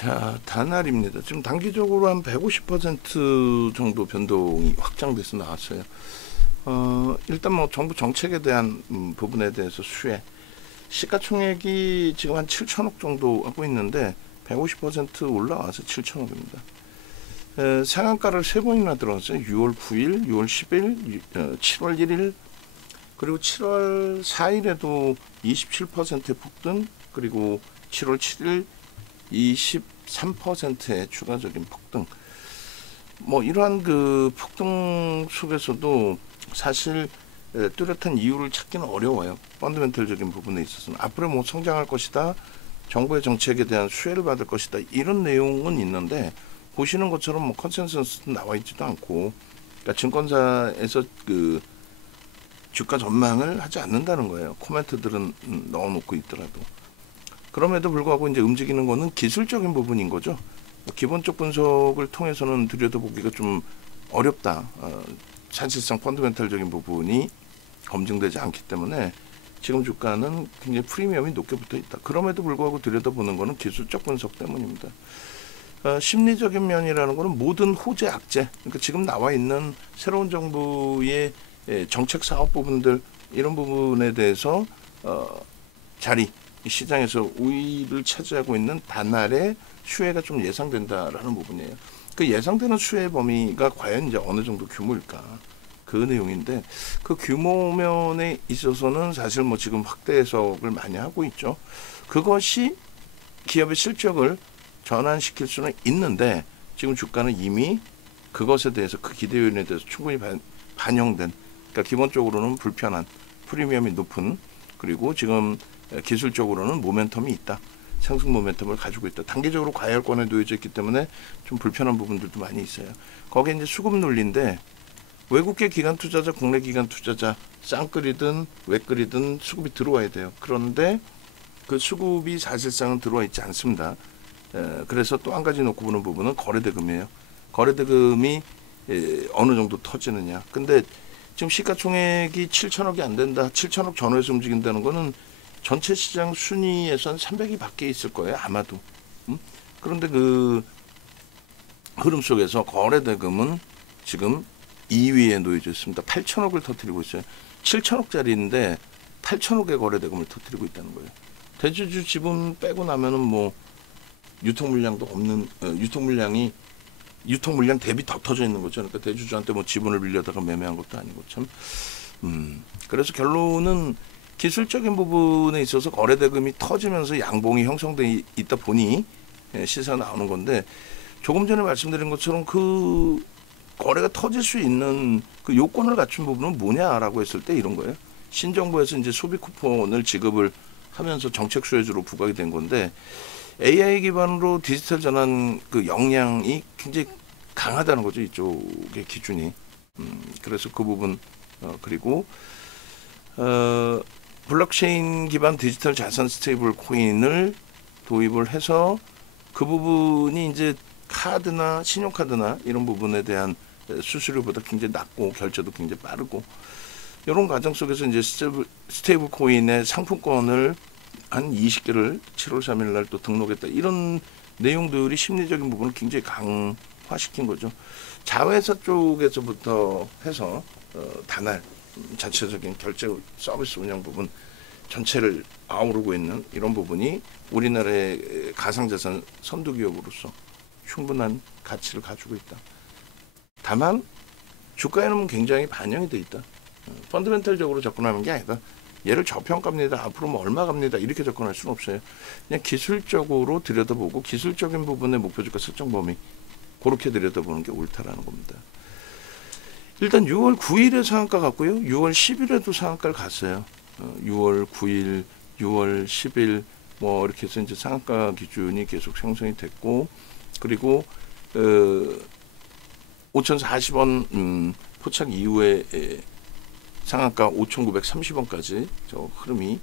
자, 단알입니다. 지금 단기적으로 한 150% 정도 변동이 확장돼서 나왔어요. 일단 뭐 정부 정책에 대한 부분에 대해서 시가총액이 지금 한 7천억 정도 하고 있는데 150% 올라와서 7천억입니다. 상한가를 3번이나 들어갔어요. 6월 9일, 6월 10일, 7월 1일, 그리고 7월 4일에도 27%의 폭등, 그리고 7월 7일 23%의 추가적인 폭등. 뭐 이러한 그 폭등 속에서도 사실 뚜렷한 이유를 찾기는 어려워요. 펀더멘털적인 부분에 있어서는 앞으로 뭐 성장할 것이다, 정부의 정책에 대한 수혜를 받을 것이다, 이런 내용은 있는데 보시는 것처럼 뭐 컨센서스도 나와 있지도 않고, 그러니까 증권사에서 그 주가 전망을 하지 않는다는 거예요. 코멘트들은 넣어놓고 있더라도. 그럼에도 불구하고 이제 움직이는 거는 기술적인 부분인 거죠. 기본적 분석을 통해서는 들여다보기가 좀 어렵다. 사실상 펀더멘털적인 부분이 검증되지 않기 때문에 지금 주가는 굉장히 프리미엄이 높게 붙어 있다. 그럼에도 불구하고 들여다보는 거는 기술적 분석 때문입니다. 심리적인 면이라는 거는 모든 호재 악재, 그러니까 지금 나와 있는 새로운 정부의 정책 사업 부분들, 이런 부분에 대해서 시장에서 우위를 차지하고 있는 단알의 수혜가 좀 예상된다라는 부분이에요. 그 예상되는 수혜 범위가 과연 이제 어느 정도 규모일까, 그 내용인데, 그 규모 면에 있어서는 사실 뭐 지금 확대 해석을 많이 하고 있죠. 그것이 기업의 실적을 전환시킬 수는 있는데 지금 주가는 이미 그것에 대해서, 그 기대 요인에 대해서 충분히 반영된, 그러니까 기본적으로는 불편한, 프리미엄이 높은, 그리고 지금 기술적으로는 모멘텀이 있다. 상승 모멘텀을 가지고 있다. 단기적으로 과열권에 놓여져 있기 때문에 좀 불편한 부분들도 많이 있어요. 거기에 이제 수급 논리인데, 외국계 기관 투자자, 국내 기관 투자자, 쌍끌이든 외끌이든 수급이 들어와야 돼요. 그런데 그 수급이 사실상은 들어와 있지 않습니다. 그래서 또 한 가지 놓고 보는 부분은 거래대금이에요. 거래대금이 어느 정도 터지느냐. 근데 지금 시가총액이 7천억이 안 된다, 7천억 전후에서 움직인다는 거는 전체 시장 순위에선 300이 밖에 있을 거예요, 아마도. 그런데 그 흐름 속에서 거래대금은 지금 2위에 놓여져 있습니다. 8천억을 터뜨리고 있어요. 7천억짜리인데 8천억의 거래대금을 터뜨리고 있다는 거예요. 대주주 지분 빼고 나면은 뭐 유통물량도 없는, 유통물량 대비 더 터져 있는 거죠. 그러니까 대주주한테 뭐 지분을 빌려다가 매매한 것도 아니고 참. 그래서 결론은 기술적인 부분에 있어서 거래대금이 터지면서 양봉이 형성돼 있다 보니 시세가 나오는 건데, 조금 전에 말씀드린 것처럼 그 거래가 터질 수 있는 그 요건을 갖춘 부분은 뭐냐라고 했을 때 이런 거예요. 신정부에서 이제 소비 쿠폰을 지급을 하면서 정책 수혜주로 부각이 된 건데, AI 기반으로 디지털 전환 그 역량이 굉장히 강하다는 거죠, 이쪽의 기준이. 그래서 그 부분, 그리고 블록체인 기반 디지털 자산 스테이블 코인을 도입을 해서 그 부분이 이제 카드나 신용카드나 이런 부분에 대한 수수료보다 굉장히 낮고 결제도 굉장히 빠르고, 이런 과정 속에서 이제 스테이블 코인의 상품권을 한 20개를 7월 3일 날 또 등록했다. 이런 내용들이 심리적인 부분을 굉장히 강화시킨 거죠. 자회사 쪽에서부터 해서 단알 자체적인 결제 서비스 운영 부분 전체를 아우르고 있는 이런 부분이 우리나라의 가상자산 선두기업으로서 충분한 가치를 가지고 있다. 다만 주가에는 굉장히 반영이 돼 있다. 펀더멘털적으로 접근하는 게 아니다. 얘를 저평가입니다, 앞으로 뭐 얼마 갑니다, 이렇게 접근할 수는 없어요. 그냥 기술적으로 들여다보고 기술적인 부분의 목표주가 설정 범위, 그렇게 들여다보는 게 옳다라는 겁니다. 일단 6월 9일에 상한가 갔고요. 6월 10일에도 상한가를 갔어요. 6월 9일, 6월 10일 뭐 이렇게 해서 이제 상한가 기준이 계속 형성이 됐고, 그리고 5,040원 포착 이후에 상한가 5,930원까지 저 흐름이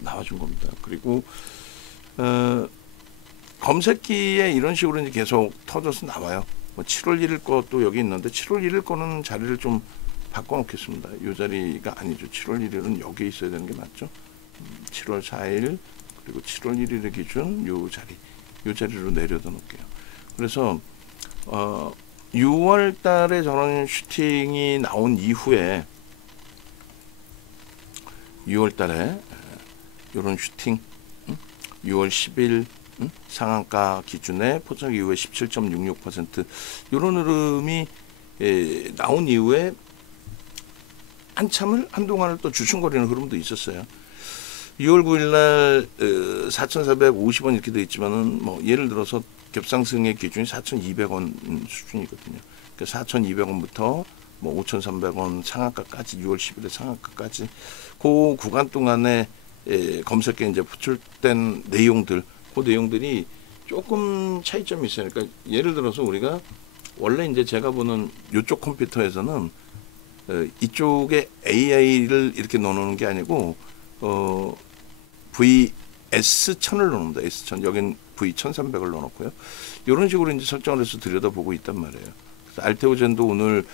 나와준 겁니다. 그리고 검색기에 이런 식으로 이제 계속 터져서 나와요. 뭐 7월 1일 것도 여기 있는데 7월 1일 거는 자리를 좀 바꿔놓겠습니다. 이 자리가 아니죠. 7월 1일은 여기에 있어야 되는 게 맞죠. 7월 4일 그리고 7월 1일의 기준 요 자리, 이 자리로 내려다 놓을게요. 그래서 6월 달에 저런 슈팅이 나온 이후에 6월 달에 이런 슈팅 6월 10일 상한가 기준에 포착 이후에 17.66% 이런 흐름이 나온 이후에 한동안을 또 주춤거리는 흐름도 있었어요. 2월 9일 날 4,450원 이렇게 돼 있지만은 뭐 예를 들어서 겹상승의 기준이 4,200원 수준이거든요. 그 4,200원부터 뭐 5,300원 상한가까지 6월 10일에 상한가까지 그 구간 동안에 검색에 이제 부출된 내용들, 그 내용들이 조금 차이점이 있어요. 그러니까 예를 들어서 우리가 원래 이제 제가 보는 이쪽 컴퓨터에서는 이쪽에 AI를 이렇게 넣어놓는 게 아니고 VS1000을 넣습니다. S1000 여긴 V1300을 넣어놓고요. 이런 식으로 이제 설정을 해서 들여다보고 있단 말이에요. 그래서 알테오젠도 오늘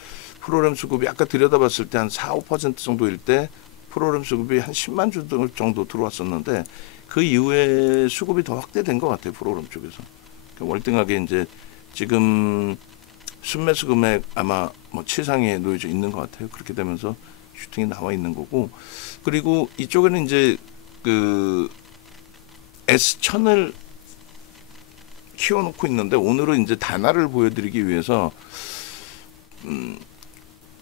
프로그램 수급이 아까 들여다봤을 때 한 4, 5% 정도일 때 프로그램 수급이 한 10만 주 정도 들어왔었는데 그 이후에 수급이 더 확대된 것 같아요. 프로그램 쪽에서. 월등하게 이제 지금 순매수 금액 아마 뭐 치상에 놓여져 있는 것 같아요. 그렇게 되면서 슈팅이 나와 있는 거고, 그리고 이쪽에는 이제 그 S1000을 키워놓고 있는데 오늘은 이제 단화를 보여드리기 위해서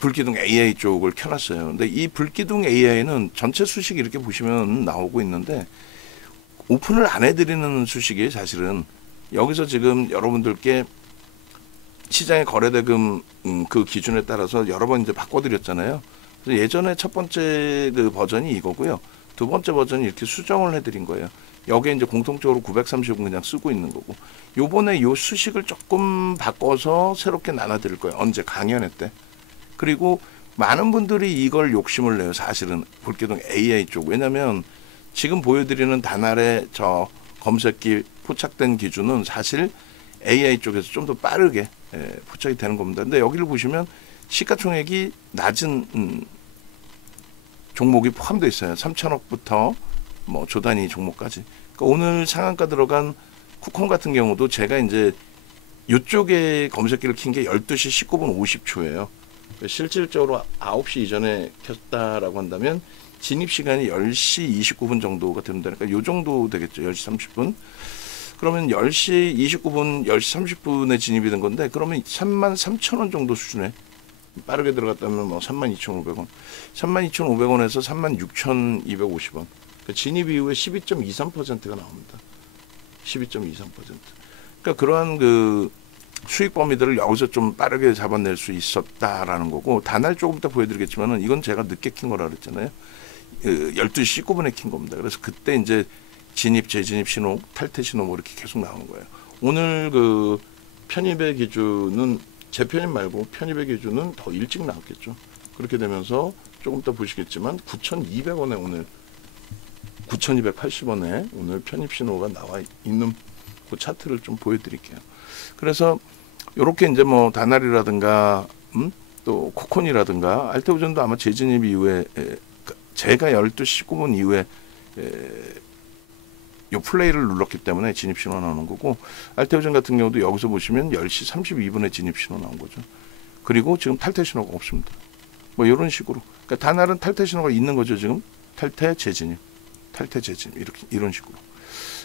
불기둥 AI 쪽을 켜놨어요. 근데 이 불기둥 AI는 전체 수식이 이렇게 보시면 나오고 있는데 오픈을 안 해드리는 수식이 사실은 여기서 지금 여러분들께 시장의 거래대금 그 기준에 따라서 여러 번 이제 바꿔드렸잖아요. 그래서 예전에 첫 번째 그 버전이 이거고요. 두 번째 버전이 이렇게 수정을 해드린 거예요. 여기에 이제 공통적으로 930은 그냥 쓰고 있는 거고, 요번에 요 수식을 조금 바꿔서 새롭게 나눠드릴 거예요. 언제? 강연회 때. 그리고 많은 분들이 이걸 욕심을 내요. 사실은 불기둥 AI 쪽. 왜냐면 지금 보여드리는 단알의 저 검색기 포착된 기준은 사실 AI 쪽에서 좀 더 빠르게 포착이 되는 겁니다. 근데 여기를 보시면 시가총액이 낮은 종목이 포함되어 있어요. 3천억부터 뭐 조단위 종목까지. 그러니까 오늘 상한가 들어간 쿠폰 같은 경우도 제가 이제 이쪽에 검색기를 킨 게 12시 19분 50초예요. 실질적으로 9시 이전에 켰다라고 한다면 진입 시간이 10시 29분 정도가 됩니다. 그러니까 요 정도 되겠죠. 10시 30분. 그러면 10시 29분, 10시 30분에 진입이 된 건데, 그러면 33,000원 정도 수준에 빠르게 들어갔다면 뭐 32,500원, 32,500원에서 36,250원. 그러니까 진입 이후에 12.23%가 나옵니다. 12.23%. 그러니까 그러한 그 수익 범위들을 여기서 좀 빠르게 잡아낼 수 있었다라는 거고, 단알 조금부터 보여드리겠지만은 이건 제가 늦게 킨 거라 그랬잖아요. 12시 19분에 킨 겁니다. 그래서 그때 이제 진입, 재진입 신호, 탈퇴 신호 뭐 이렇게 계속 나오는 거예요. 오늘 그 편입의 기준은 재편입 말고 편입의 기준은 더 일찍 나왔겠죠. 그렇게 되면서 조금 더 보시겠지만 9,200원에 오늘 9,280원에 오늘 편입 신호가 나와 있는 그 차트를 좀 보여드릴게요. 그래서 이렇게 이제 뭐 다날이라든가 또 코콘이라든가 알테오전도 아마 재진입 이후에 제가 12시 19분 이후에 요 플레이를 눌렀기 때문에 진입 신호 나오는 거고, 알테오전 같은 경우도 여기서 보시면 10시 32분에 진입 신호 나온 거죠. 그리고 지금 탈퇴 신호가 없습니다. 뭐 이런 식으로. 그러니까 단알은 탈퇴 신호가 있는 거죠. 지금 탈퇴 재진입, 탈퇴 재진입 이렇게 이런 식으로.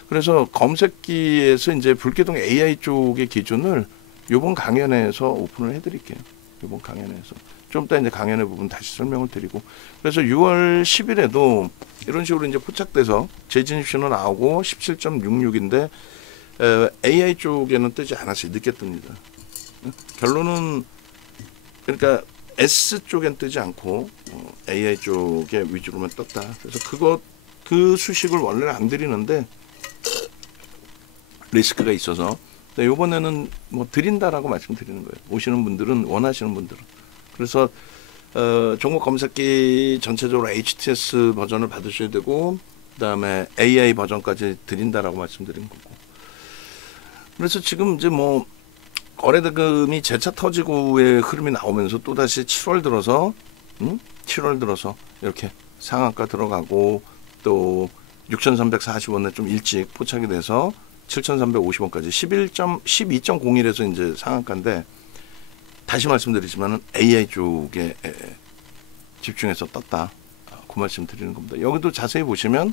그래서 검색기에서 이제 불기둥 AI 쪽의 기준을 이번 강연에서 오픈을 해드릴게요. 이번 강연에서 좀 이따 이제 강연의 부분 다시 설명을 드리고, 그래서 6월 10일에도 이런 식으로 이제 포착돼서 재진입 신호 나오고 17.66인데 AI 쪽에는 뜨지 않았어요. 늦게 뜹니다. 결론은 그러니까 S 쪽엔 뜨지 않고 AI 쪽에 위주로만 떴다. 그래서 그 수식을 원래는 안 드리는데 리스크가 있어서 이번에는 뭐 드린다라고 말씀드리는 거예요. 오시는 분들은, 원하시는 분들은. 그래서 종목 검색기 전체적으로 HTS 버전을 받으셔야 되고, 그다음에 AI 버전까지 드린다라고 말씀드린 거고. 그래서 지금 이제 뭐 거래대금이 재차 터지고의 흐름이 나오면서 또 다시 7월 들어서 7월 들어서 이렇게 상한가 들어가고 또 6,340원에 좀 일찍 포착이 돼서 7,350원까지 12.01에서 이제 상한가인데, 다시 말씀드리지만은 AI 쪽에 집중해서 떴다. 그 말씀 드리는 겁니다. 여기도 자세히 보시면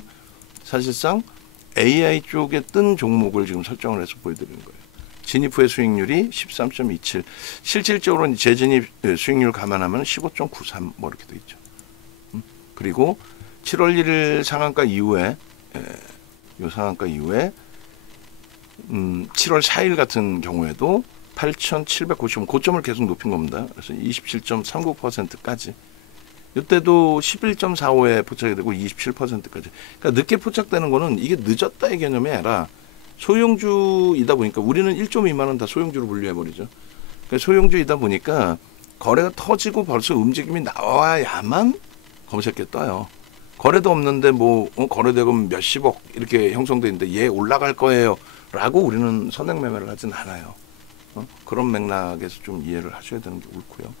사실상 AI 쪽에 뜬 종목을 지금 설정을 해서 보여드리는 거예요. 진입 후의 수익률이 13.27. 실질적으로 재진입 수익률 감안하면 15.93 뭐 이렇게 돼 있죠. 그리고 7월 1일 상한가 이후에 요 상한가 이후에 7월 4일 같은 경우에도 8,790원 고점을 계속 높인 겁니다. 그래서 27.39%까지. 이때도 11.45에 포착이 되고 27%까지. 그러니까 늦게 포착되는 거는 이게 늦었다의 개념이 아니라 소형주이다 보니까 우리는 1조 미만은 다 소형주로 분류해버리죠. 그러니까 소형주이다 보니까 거래가 터지고 벌써 움직임이 나와야만 검색에 떠요. 거래도 없는데 뭐 거래대금 몇십억 이렇게 형성돼 있는데 얘 올라갈 거예요 라고 우리는 선행 매매를 하진 않아요. 그런 맥락에서 좀 이해를 하셔야 되는 게 옳고요.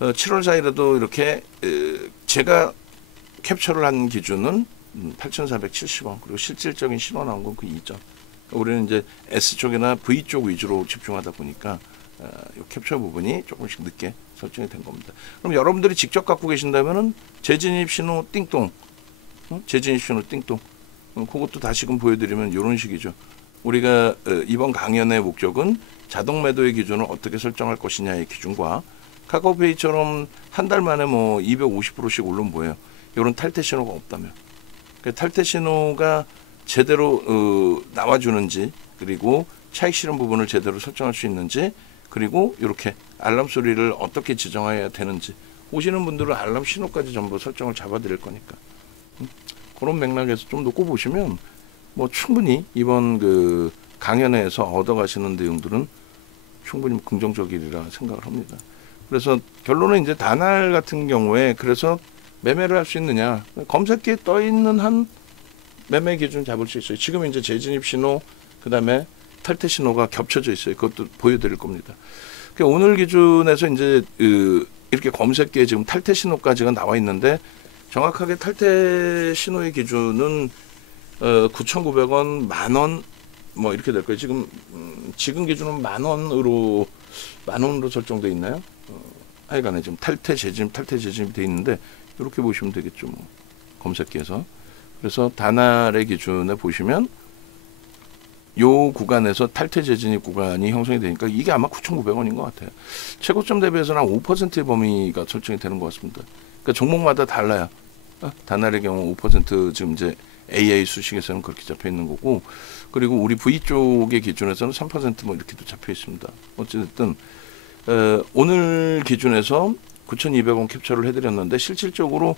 7월 4일에도 이렇게 제가 캡처를 한 기준은 8,470원, 그리고 실질적인 신호 나온 건 그 이전. 우리는 이제 S쪽이나 V쪽 위주로 집중하다 보니까 이 캡처 부분이 조금씩 늦게 설정이 된 겁니다. 그럼 여러분들이 직접 갖고 계신다면은 재진입 신호 띵동, 재진입 신호 띵동, 그것도 다시금 보여드리면 이런 식이죠. 우리가 이번 강연의 목적은 자동 매도의 기준을 어떻게 설정할 것이냐의 기준과 카카오페이처럼 한 달 만에 뭐 250%씩 오르면 뭐예요? 이런 탈퇴 신호가 없다면, 그러니까 탈퇴 신호가 제대로 나와주는지, 그리고 차익 실현 부분을 제대로 설정할 수 있는지, 그리고 이렇게 알람 소리를 어떻게 지정해야 되는지, 오시는 분들은 알람 신호까지 전부 설정을 잡아드릴 거니까 그런 맥락에서 좀 놓고 보시면 뭐 충분히 이번 그 강연에서 얻어가시는 내용들은 충분히 긍정적이리라 생각을 합니다. 그래서 결론은 이제 다날 같은 경우에 그래서 매매를 할 수 있느냐, 검색기에 떠 있는 한 매매 기준 잡을 수 있어요. 지금 이제 재진입 신호, 그 다음에 탈퇴 신호가 겹쳐져 있어요. 그것도 보여드릴 겁니다. 그러니까 오늘 기준에서 이제 이렇게 검색기에 지금 탈퇴 신호까지가 나와 있는데, 정확하게 탈퇴 신호의 기준은 9,900원, 만원 뭐 이렇게 될 거예요. 지금 기준은 만원으로 설정돼 있나요? 하여간에 지금 탈퇴 재진입 돼 있는데 이렇게 보시면 되겠죠. 뭐 검색기에서. 그래서 다날의 기준에 보시면 요 구간에서 탈퇴 재진입 구간이 형성이 되니까 이게 아마 9,900원인 것 같아요. 최고점 대비해서는 한 5%의 범위가 설정이 되는 것 같습니다. 그러니까 종목마다 달라요. 다날의 경우 5% 지금 이제 AA 수식에서는 그렇게 잡혀 있는 거고, 그리고 우리 V 쪽의 기준에서는 3%뭐 이렇게도 잡혀 있습니다. 어쨌든 오늘 기준에서 9,200원 캡처를 해드렸는데, 실질적으로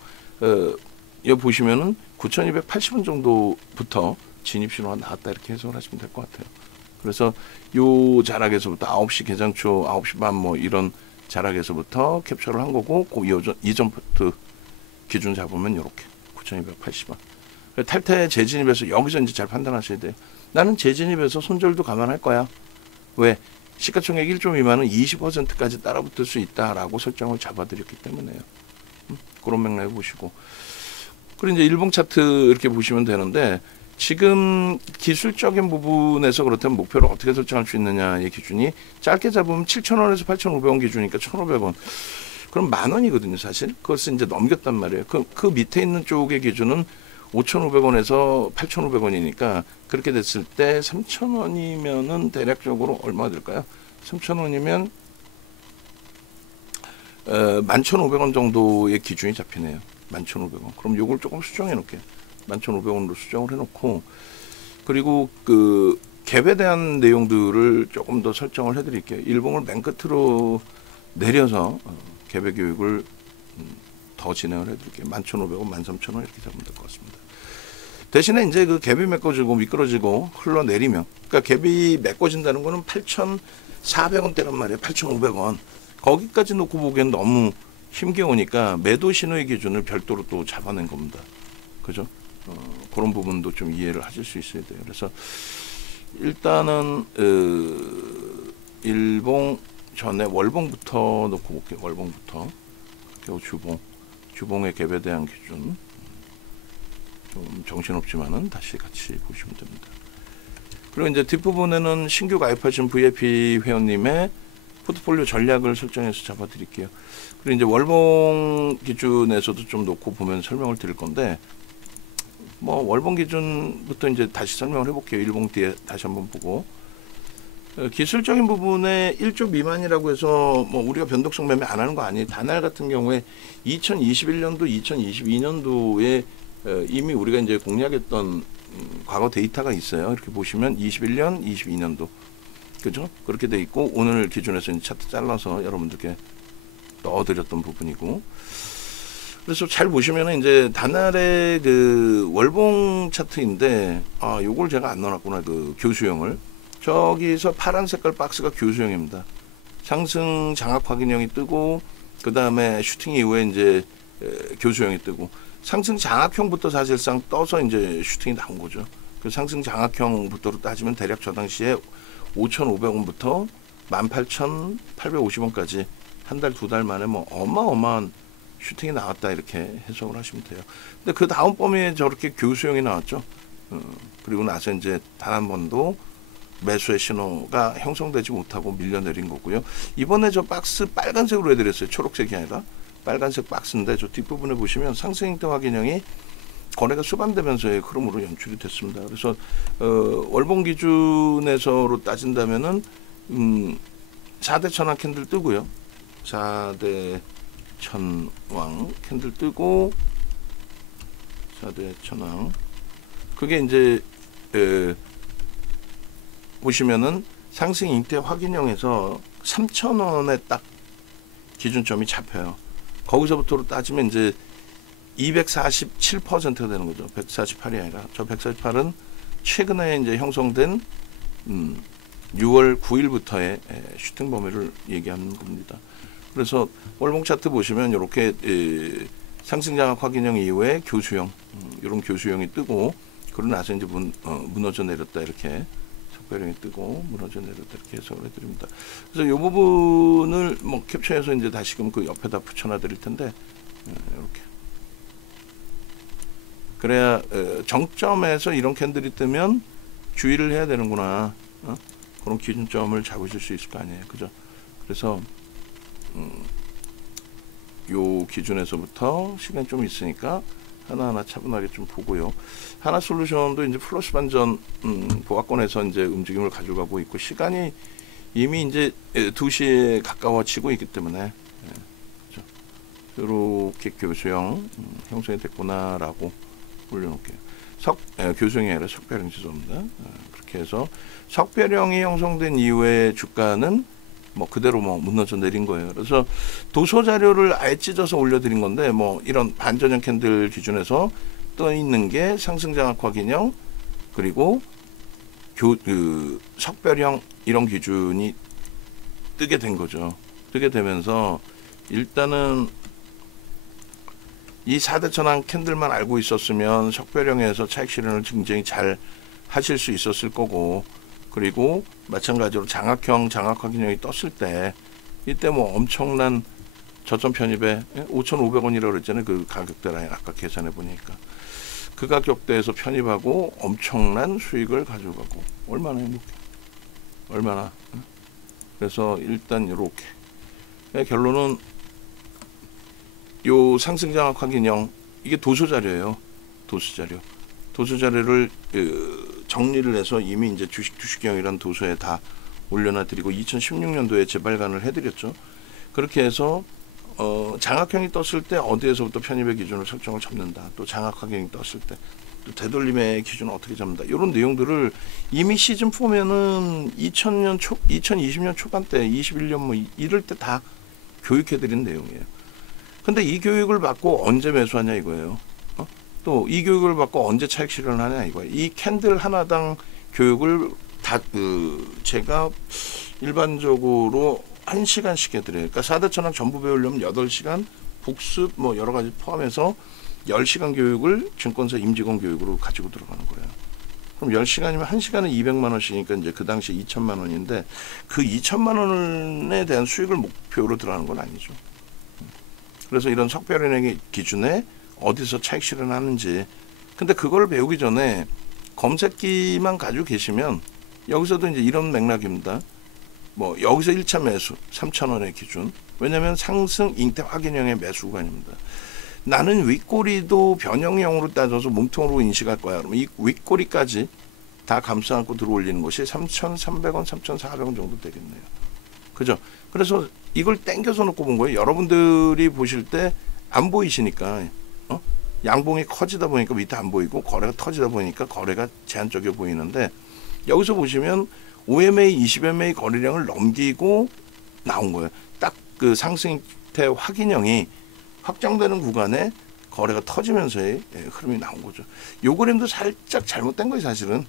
여기 보시면은 9,280원 정도부터 진입 신호가 나왔다 이렇게 해석을 하시면 될 것 같아요. 그래서 요 자락에서부터 9시 개장초 9시 반 뭐 이런 자락에서부터 캡처를 한 거고, 그 이전 포트 기준 잡으면 이렇게 9,280원. 탈퇴 재진입에서 여기서 이제 잘 판단하셔야 돼요. 나는 재진입에서 손절도 감안할 거야. 왜? 시가총액 1조 미만은 20%까지 따라붙을 수 있다라고 설정을 잡아드렸기 때문에요. 그런 맥락에 보시고. 그리고 이제 일봉 차트 이렇게 보시면 되는데, 지금 기술적인 부분에서 그렇다면 목표를 어떻게 설정할 수 있느냐의 기준이 짧게 잡으면 7,000원에서 8,500원 기준이니까 1,500원. 그럼 만원이거든요, 사실. 그것을 이제 넘겼단 말이에요. 그 밑에 있는 쪽의 기준은 5,500원에서 8,500원이니까 그렇게 됐을 때 3,000원이면은 대략적으로 얼마 될까요? 3,000원이면 11,500원 정도의 기준이 잡히네요. 11,500원. 그럼 요걸 조금 수정해 놓을게요. 11,500원으로 수정을 해 놓고, 그리고 그 갭에 대한 내용들을 조금 더 설정을 해 드릴게요. 일봉을 맨 끝으로 내려서 갭의 교육을 더 진행을 해 드릴게요. 11,500원, 13,000원 이렇게 잡으면 될 것 같습니다. 대신에 이제 그 갭이 메꿔지고 미끄러지고 흘러내리면, 그러니까 갭이 메꿔진다는 거는 8,400원대란 말이에요. 8,500원. 거기까지 놓고 보기엔 너무 힘겨우니까 매도 신호의 기준을 별도로 또 잡아낸 겁니다. 그죠? 그런 부분도 좀 이해를 하실 수 있어야 돼요. 그래서 일단은 일봉 전에 월봉부터 놓고 볼게요. 월봉부터. 주봉의 갭에 대한 기준. 좀 정신없지만은 다시 같이 보시면 됩니다. 그리고 이제 뒷부분에는 신규 가입하신 VIP 회원님의 포트폴리오 전략을 설정해서 잡아드릴게요. 그리고 이제 월봉 기준에서도 좀 놓고 보면 설명을 드릴 건데, 뭐 월봉 기준부터 이제 다시 설명을 해볼게요. 일봉 뒤에 다시 한번 보고, 기술적인 부분에 1조 미만이라고 해서 뭐 우리가 변동성 매매 안 하는 거 아니에요. 다날 같은 경우에 2021년도, 2022년도에 이미 우리가 이제 공략했던 과거 데이터가 있어요. 이렇게 보시면 21년, 22년도 그죠? 그렇게 돼 있고, 오늘 기준에서 이제 차트 잘라서 여러분들께 넣어드렸던 부분이고, 그래서 잘 보시면은 이제 단날의 그 월봉 차트인데, 요걸 제가 안 넣어놨구나. 그 교수형을. 저기서 파란 색깔 박스가 교수형입니다. 상승 장악 확인형이 뜨고, 그 다음에 슈팅 이후에 이제 교수형이 뜨고, 상승 장악형부터 사실상 떠서 이제 슈팅이 나온 거죠. 그 상승 장악형부터로 따지면 대략 저 당시에 5,500원부터 18,850원까지 한 달, 두 달 만에 뭐 어마어마한 슈팅이 나왔다, 이렇게 해석을 하시면 돼요. 근데 그 다음 범위에 저렇게 교수형이 나왔죠. 그리고 나서 이제 단 한 번도 매수의 신호가 형성되지 못하고 밀려내린 거고요. 이번에 저 박스 빨간색으로 해드렸어요. 초록색이 아니라 빨간색 박스인데, 저 뒷부분에 보시면 상승 형태 확인형이 거래가 수반되면서의 흐름으로 연출이 됐습니다. 그래서 월봉 기준에서로 따진다면은 4대 천왕 캔들 뜨고요. 4대 천왕 캔들 뜨고, 4대 천왕, 그게 이제 보시면은 상승 형태 확인형에서 3,000원에 딱 기준점이 잡혀요. 거기서부터로 따지면 이제 247%가 되는 거죠. 148이 아니라. 저 148은 최근에 이제 형성된 6월 9일부터의 슈팅 범위를 얘기하는 겁니다. 그래서 월봉 차트 보시면 이렇게 상승 장악 확인형 이후에 교수형, 이런 교수형이 뜨고, 그러고 나서 이제 무너져 내렸다, 이렇게 석배령이 뜨고 무너져 내렸다, 이렇게 해석을 해드립니다. 그래서 이 부분을 뭐 캡처해서 이제 다시금 그 옆에다 붙여놔 드릴 텐데, 이렇게 그래야 정점에서 이런 캔들이 뜨면 주의를 해야 되는구나, 그런 기준점을 잡으실 수 있을 거 아니에요, 그죠? 그래서 요 기준에서부터 시간 좀 있으니까 하나하나 차분하게 좀 보고요. 하나솔루션도 이제 플러스 반전 보합권에서 이제 움직임을 가져가고 있고, 시간이 이미 이제 2시에 가까워지고 있기 때문에, 이렇게 교수형 형성이 됐구나라고 올려놓을게요. 교수형이 아니라 석배령, 죄송합니다. 그렇게 해서 석배령이 형성된 이후에 주가는 뭐 그대로 뭐 무너져 내린 거예요. 그래서 도서 자료를 아예 찢어서 올려드린 건데, 뭐 이런 반전형 캔들 기준에서 떠 있는 게 상승 장악 확인형, 그리고 석별형, 이런 기준이 뜨게 된 거죠. 뜨게 되면서 일단은 이 4대 천왕 캔들만 알고 있었으면 석별형에서 차익 실현을 굉장히 잘 하실 수 있었을 거고, 그리고 마찬가지로 장악형, 장악 확인형이 떴을 때, 이때 뭐 엄청난 저점 편입에 5,500원이라고 그랬잖아요. 그 가격대 라인 아까 계산해 보니까 그 가격대에서 편입하고 엄청난 수익을 가져가고, 얼마나 행복해, 얼마나. 그래서 일단 이렇게 결론은 요 상승 장악 확인형, 이게 도서 자료예요. 도서 자료를 정리를 해서 이미 이제 주식경이라는 도서에 다 올려놔 드리고, 2016년도에 재발간을 해드렸죠. 그렇게 해서 장악형이 떴을 때 어디에서부터 편입의 기준을 설정을 잡는다, 또 장악 확인이 떴을 때 또 되돌림의 기준을 어떻게 잡는다, 이런 내용들을 이미 시즌 4면은 2020년 초반 때, 21년 뭐 이럴 때 다 교육해드린 내용이에요. 근데 이 교육을 받고 언제 매수하냐 이거예요. 또 이 교육을 받고 언제 차익 실현하냐 이거예요. 이 캔들 하나당 교육을 다 제가 일반적으로 1시간씩 해드려요. 그러니까 4대 천왕 전부 배우려면 8시간, 복습 뭐 여러 가지 포함해서 10시간 교육을 증권사 임직원 교육으로 가지고 들어가는 거예요. 그럼 10시간이면 1시간에 200만 원씩이니까 이제 그 당시에 2천만 원인데, 그 2천만 원에 대한 수익을 목표로 들어가는 건 아니죠. 그래서 이런 석별은행의 기준에 어디서 차익 실현하는지, 근데 그걸 배우기 전에 검색기만 가지고 계시면 여기서도 이제 이런 맥락입니다. 뭐 여기서 1차 매수 3,000원의 기준. 왜냐하면 상승 잉태 확인형의 매수 구간입니다. 나는 윗꼬리도 변형형으로 따져서 몸통으로 인식할 거야. 그러면 이 윗꼬리까지 다 감싸 안고 들어올리는 것이 3,300원, 3,400원 정도 되겠네요. 그죠? 그래서 이걸 땡겨서 놓고 본 거예요. 여러분들이 보실 때 안 보이시니까 양봉이 커지다 보니까 밑에 안 보이고 거래가 터지다 보니까 거래가 제한적이어 보이는데 여기서 보시면 5MA, 20MA 거래량을 넘기고 나온 거예요. 딱 그 상승태 확인형이 확정되는 구간에 거래가 터지면서의 흐름이 나온 거죠. 요 그림도 살짝 잘못된 거예요, 사실은.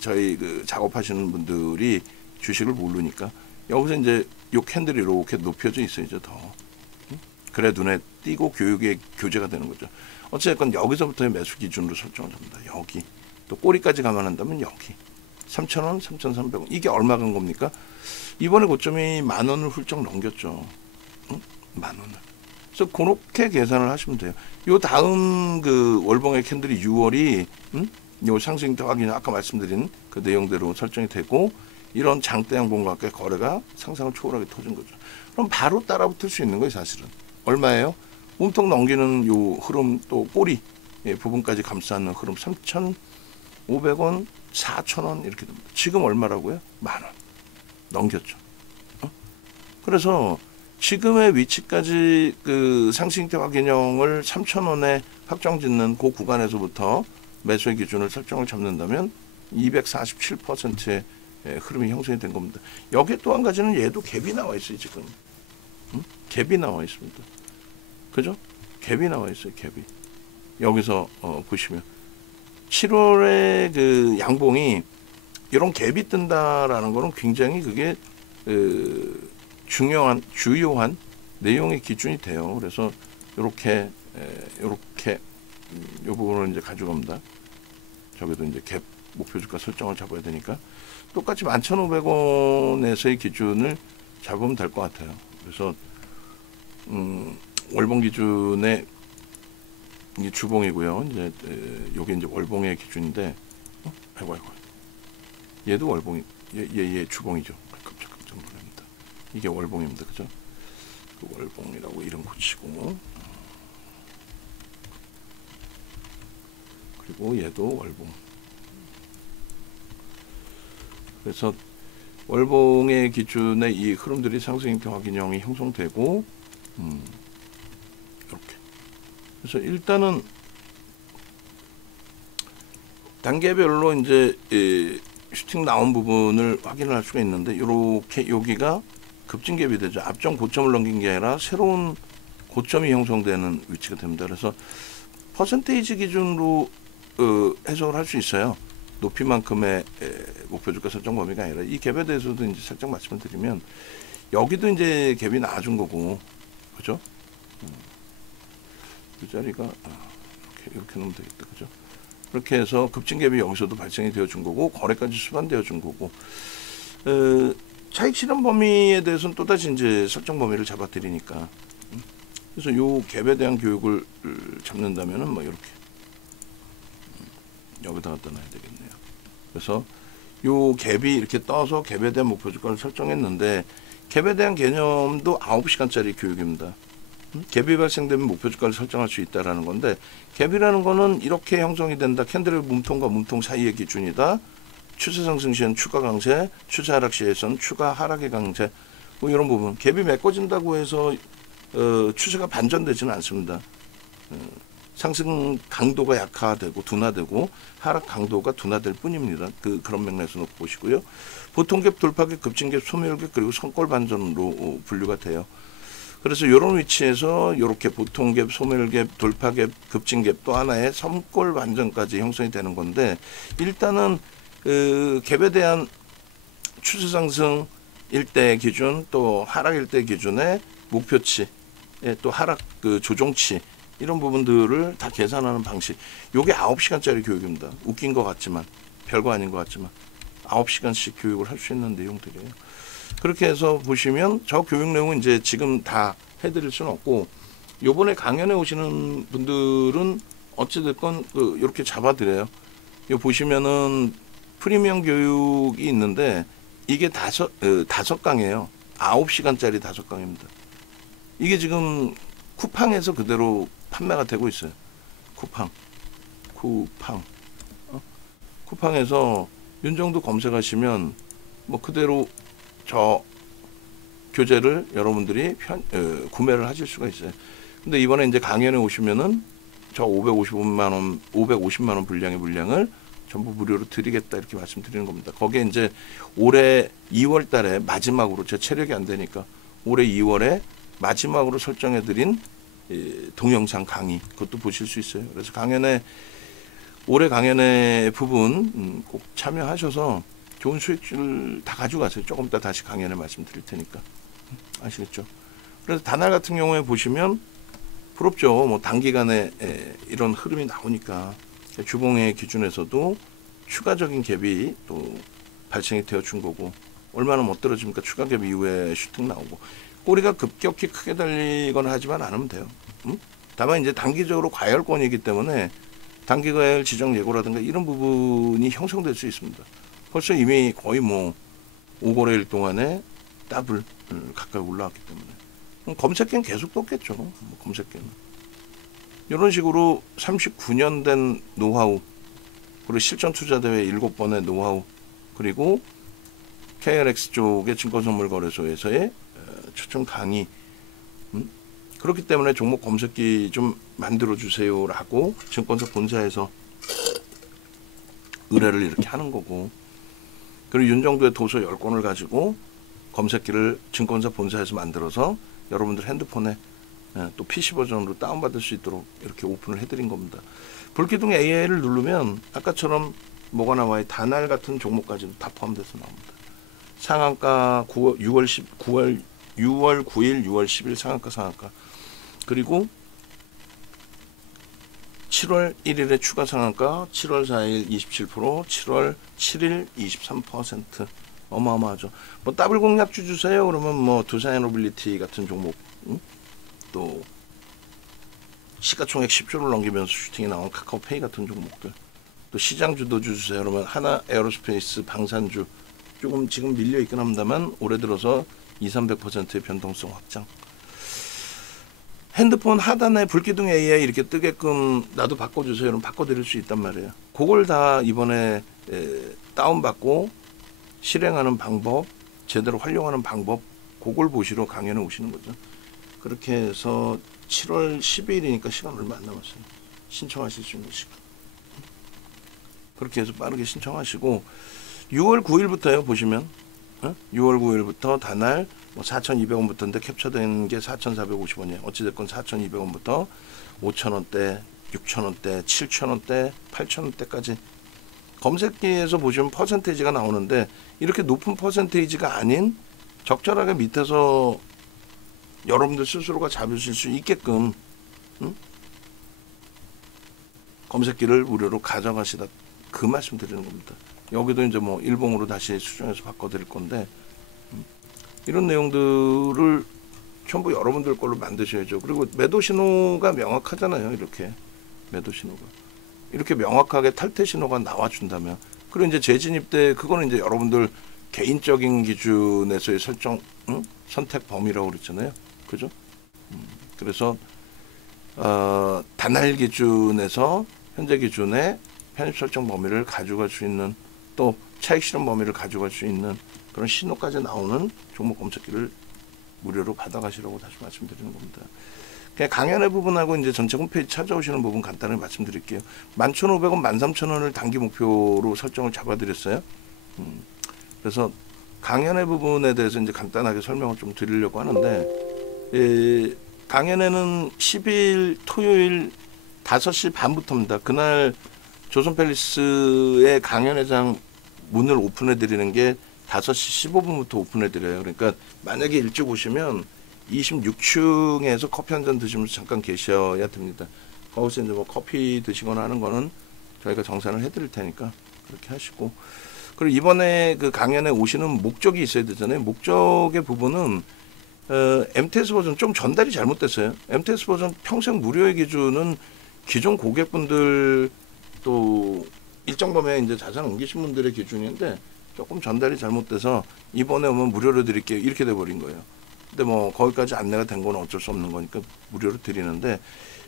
저희 그 작업하시는 분들이 주식을 모르니까 여기서 이제 요 캔들이 이렇게 높여져 있어야죠, 더. 그래 눈에 띄고 교육의 교재가 되는 거죠. 어쨌건 여기서부터의 매수 기준으로 설정을 합니다. 여기 또 꼬리까지 감안한다면 여기 3,000원, 3,300원 이게 얼마 간 겁니까? 이번에 고점이 10,000원을 훌쩍 넘겼죠. 10,000원을. 그래서 그렇게 계산을 하시면 돼요. 요 다음 그 월봉의 캔들이 6월이 요 상승 확인 아까 말씀드린 그 내용대로 설정이 되고 이런 장대 양봉과 함께 거래가 상상을 초월하게 터진 거죠. 그럼 바로 따라붙을 수 있는 거예요, 사실은. 얼마예요? 몸통 넘기는 요 흐름 또 꼬리 부분까지 감싸는 흐름 3,500원, 4,000원 이렇게 됩니다. 지금 얼마라고요? 10,000원 넘겼죠. 그래서 지금의 위치까지 그 상승태 확인형을 3,000원에 확정짓는 그 구간에서부터 매수의 기준을 설정을 잡는다면 247%의 흐름이 형성이 된 겁니다. 여기에 또 한 가지는 얘도 갭이 나와 있어요, 지금. 갭이 나와 있습니다. 그죠? 갭이 나와 있어요, 갭이. 여기서 보시면 7월에 그 양봉이 이런 갭이 뜬다라는 거는 굉장히 그게 주요한 내용의 기준이 돼요. 그래서 이렇게 이 부분을 이제 가져갑니다. 저기도 이제 갭 목표 주가 설정을 잡아야 되니까 똑같이 11,500원에서의 기준을 잡으면 될 것 같아요. 그래서 월봉 기준의 이게 주봉이고요. 이제 요게 이제 월봉의 기준인데, 아이고. 얘도 월봉이, 얘 주봉이죠. 깜짝 놀랍니다. 이게 월봉입니다, 그죠? 그 월봉이라고 이름 붙이고, 그리고 얘도 월봉. 그래서 월봉의 기준에 이 흐름들이 상승 확인형이 형성되고, 이렇게. 그래서 일단은 단계별로 이제 슈팅 나온 부분을 확인을 할 수가 있는데 이렇게 여기가 급진갭이 되죠. 앞전 고점을 넘긴 게 아니라 새로운 고점이 형성되는 위치가 됩니다. 그래서 퍼센테이지 기준으로 해석을 할 수 있어요. 높이만큼의 목표 주가 설정 범위가 아니라 이 갭에 대해서도 이제 살짝 말씀을 드리면 여기도 이제 갭이 나와준 거고, 그죠? 이 자리가 이렇게 놓으면 되겠다, 그죠? 그렇게 해서 급진갭이 여기서도 발생이 되어준 거고 거래까지 수반되어준 거고 차익 실현 범위에 대해서는 또다시 이제 설정 범위를 잡아드리니까 그래서 요 갭에 대한 교육을 잡는다면은 뭐 이렇게 여기다 갖다 놔야 되겠네요. 그래서 요 갭이 이렇게 떠서 갭에 대한 목표 주가를 설정했는데 갭에 대한 개념도 9시간짜리 교육입니다. 갭이 발생되면 목표 주가를 설정할 수 있다라는 건데 갭이라는 거는 이렇게 형성이 된다. 캔들의 몸통과 몸통 사이의 기준이다. 추세 상승 시엔 추가 강세, 추세 하락 시에선 추가 하락의 강세. 뭐 이런 부분. 갭이 메꿔진다고 해서 추세가 반전되지는 않습니다. 상승 강도가 약화되고 둔화되고 하락 강도가 둔화될 뿐입니다. 그런 맥락에서 놓고 보시고요. 보통 갭, 돌파갭, 급진갭, 소멸갭 그리고 선골 반전으로 분류가 돼요. 그래서 이런 위치에서 이렇게 보통갭, 소멸갭, 돌파갭, 급진갭 또 하나의 선골 반전까지 형성이 되는 건데 일단은 갭에 대한 추세 상승 일대 기준 또 하락 일대 기준의 목표치 또 하락 조정치 이런 부분들을 다 계산하는 방식. 요게 9시간짜리 교육입니다. 웃긴 것 같지만 별거 아닌 것 같지만 9시간씩 교육을 할 수 있는 내용들이에요. 그렇게 해서 보시면 저 교육 내용은 이제 지금 다 해드릴 수는 없고 요번에 강연에 오시는 분들은 어찌됐건 이렇게 잡아드려요. 요 보시면은 프리미엄 교육이 있는데 이게 다섯 강이에요. 9시간짜리 5강입니다. 이게 지금 쿠팡에서 그대로 판매가 되고 있어요. 쿠팡. 쿠팡에서 윤정도 검색하시면 뭐 그대로 저 교재를 여러분들이 구매를 하실 수가 있어요. 근데 이번에 이제 강연에 오시면은 저 550만 원 분량의 물량을 전부 무료로 드리겠다 이렇게 말씀드리는 겁니다. 거기에 이제 올해 2월 달에 마지막으로 제 체력이 안 되니까 올해 2월에 마지막으로 설정해 드린 동영상 강의 그것도 보실 수 있어요. 그래서 올해 강연의 부분 꼭 참여하셔서 좋은 수익률 다 가져가세요. 조금 이따 다시 강연에 말씀드릴 테니까. 아시겠죠? 그래서 다날 같은 경우에 보시면 부럽죠. 뭐 단기간에 이런 흐름이 나오니까 주봉의 기준에서도 추가적인 갭이 또 발생이 되어 준 거고 얼마나 못 떨어집니까? 추가 갭 이후에 슈팅 나오고 꼬리가 급격히 크게 달리거나 하지만 않으면 돼요. 다만 이제 단기적으로 과열권이기 때문에 단기 과열 지정 예고라든가 이런 부분이 형성될 수 있습니다. 벌써 이미 거의 뭐 5거래일 동안에 더블 가까이 올라왔기 때문에 검색기는 계속 떴겠죠. 뭐 검색기는 이런 식으로 39년 된 노하우 그리고 실전 투자 대회 7번의 노하우 그리고 KLX 쪽의 증권선물거래소에서의 추천 강의 그렇기 때문에 종목 검색기 좀 만들어 주세요라고 증권사 본사에서 의뢰를 이렇게 하는 거고 그리고 윤정도의 도서 10권을 가지고 검색기를 증권사 본사에서 만들어서 여러분들 핸드폰에 또 PC 버전으로 다운받을 수 있도록 이렇게 오픈을 해드린 겁니다. 불기둥 AI를 누르면 아까처럼 뭐가 나와요? 다날 같은 종목까지도 다 포함돼서 나옵니다. 상한가 6월 9일, 6월 10일 상한가 그리고 7월 1일에 추가 상한가 7월 4일 27% 7월 7일 23% 어마어마하죠. 뭐 더블 공략주 주세요 그러면 뭐 두산에너빌리티 같은 종목 또 시가총액 10조를 넘기면서 슈팅이 나온 카카오페이 같은 종목들 또 시장주도 주세요 그러면 하나 에어로스페이스 방산주 조금 지금 밀려 있긴 합니다만 올해 들어서 200~300%의 변동성 확장 핸드폰 하단에 불기둥 AI 이렇게 뜨게끔 나도 바꿔주세요 그럼 바꿔드릴 수 있단 말이에요. 그걸 다 이번에 다운받고 실행하는 방법 제대로 활용하는 방법 그걸 보시러 강연에 오시는 거죠. 그렇게 해서 7월 12일이니까 시간 얼마 안 남았어요. 신청하실 수 있는 시간. 그렇게 해서 빠르게 신청하시고 6월 9일부터요. 보시면 6월 9일부터 다날 뭐 4,200원부터인데 캡처된 게 4,450원이에요. 어찌됐건 4,200원부터 5,000원대, 6,000원대, 7,000원대, 8,000원대까지 검색기에서 보시면 퍼센테이지가 나오는데 이렇게 높은 퍼센테이지가 아닌 적절하게 밑에서 여러분들 스스로가 잡으실 수 있게끔 검색기를 무료로 가져가시다 그 말씀 드리는 겁니다. 여기도 이제 뭐 일봉으로 다시 수정해서 바꿔드릴 건데 이런 내용들을 전부 여러분들 걸로 만드셔야죠. 그리고 매도 신호가 명확하잖아요. 이렇게 매도 신호가 이렇게 명확하게 탈퇴 신호가 나와준다면 그리고 이제 재진입 때 그거는 이제 여러분들 개인적인 기준에서의 설정 선택 범위라고 그랬잖아요. 그죠? 그래서 단할 기준에서 현재 기준의 편입 설정 범위를 가져갈 수 있는 또 차익 실현 범위를 가져갈 수 있는 그런 신호까지 나오는 종목 검색기를 무료로 받아가시라고 다시 말씀드리는 겁니다. 그냥 강연의 부분하고 이제 전체 홈페이지 찾아오시는 부분 간단히 말씀드릴게요. 11,500원, 13,000원을 단기 목표로 설정을 잡아드렸어요. 그래서 강연의 부분에 대해서 이제 간단하게 설명을 좀 드리려고 하는데 강연에는 10일 토요일 5시 반부터입니다. 그날 조선팰리스의 강연회장 문을 오픈해 드리는 게 5시 15분부터 오픈해 드려요. 그러니까 만약에 일찍 오시면 26층에서 커피 한 잔 드시면서 잠깐 계셔야 됩니다. 거기서 이제 뭐 커피 드시거나 하는 거는 저희가 정산을 해 드릴 테니까 그렇게 하시고 그리고 이번에 그 강연에 오시는 목적이 있어야 되잖아요. 목적의 부분은 MTS 버전 좀 전달이 잘못됐어요. MTS 버전 평생 무료의 기준은 기존 고객분들 또 일정 범위에 이제 자산 옮기신 분들의 기준인데 조금 전달이 잘못돼서 이번에 오면 무료로 드릴게요 이렇게 돼 버린 거예요. 근데 뭐 거기까지 안내가 된 건 어쩔 수 없는 거니까 무료로 드리는데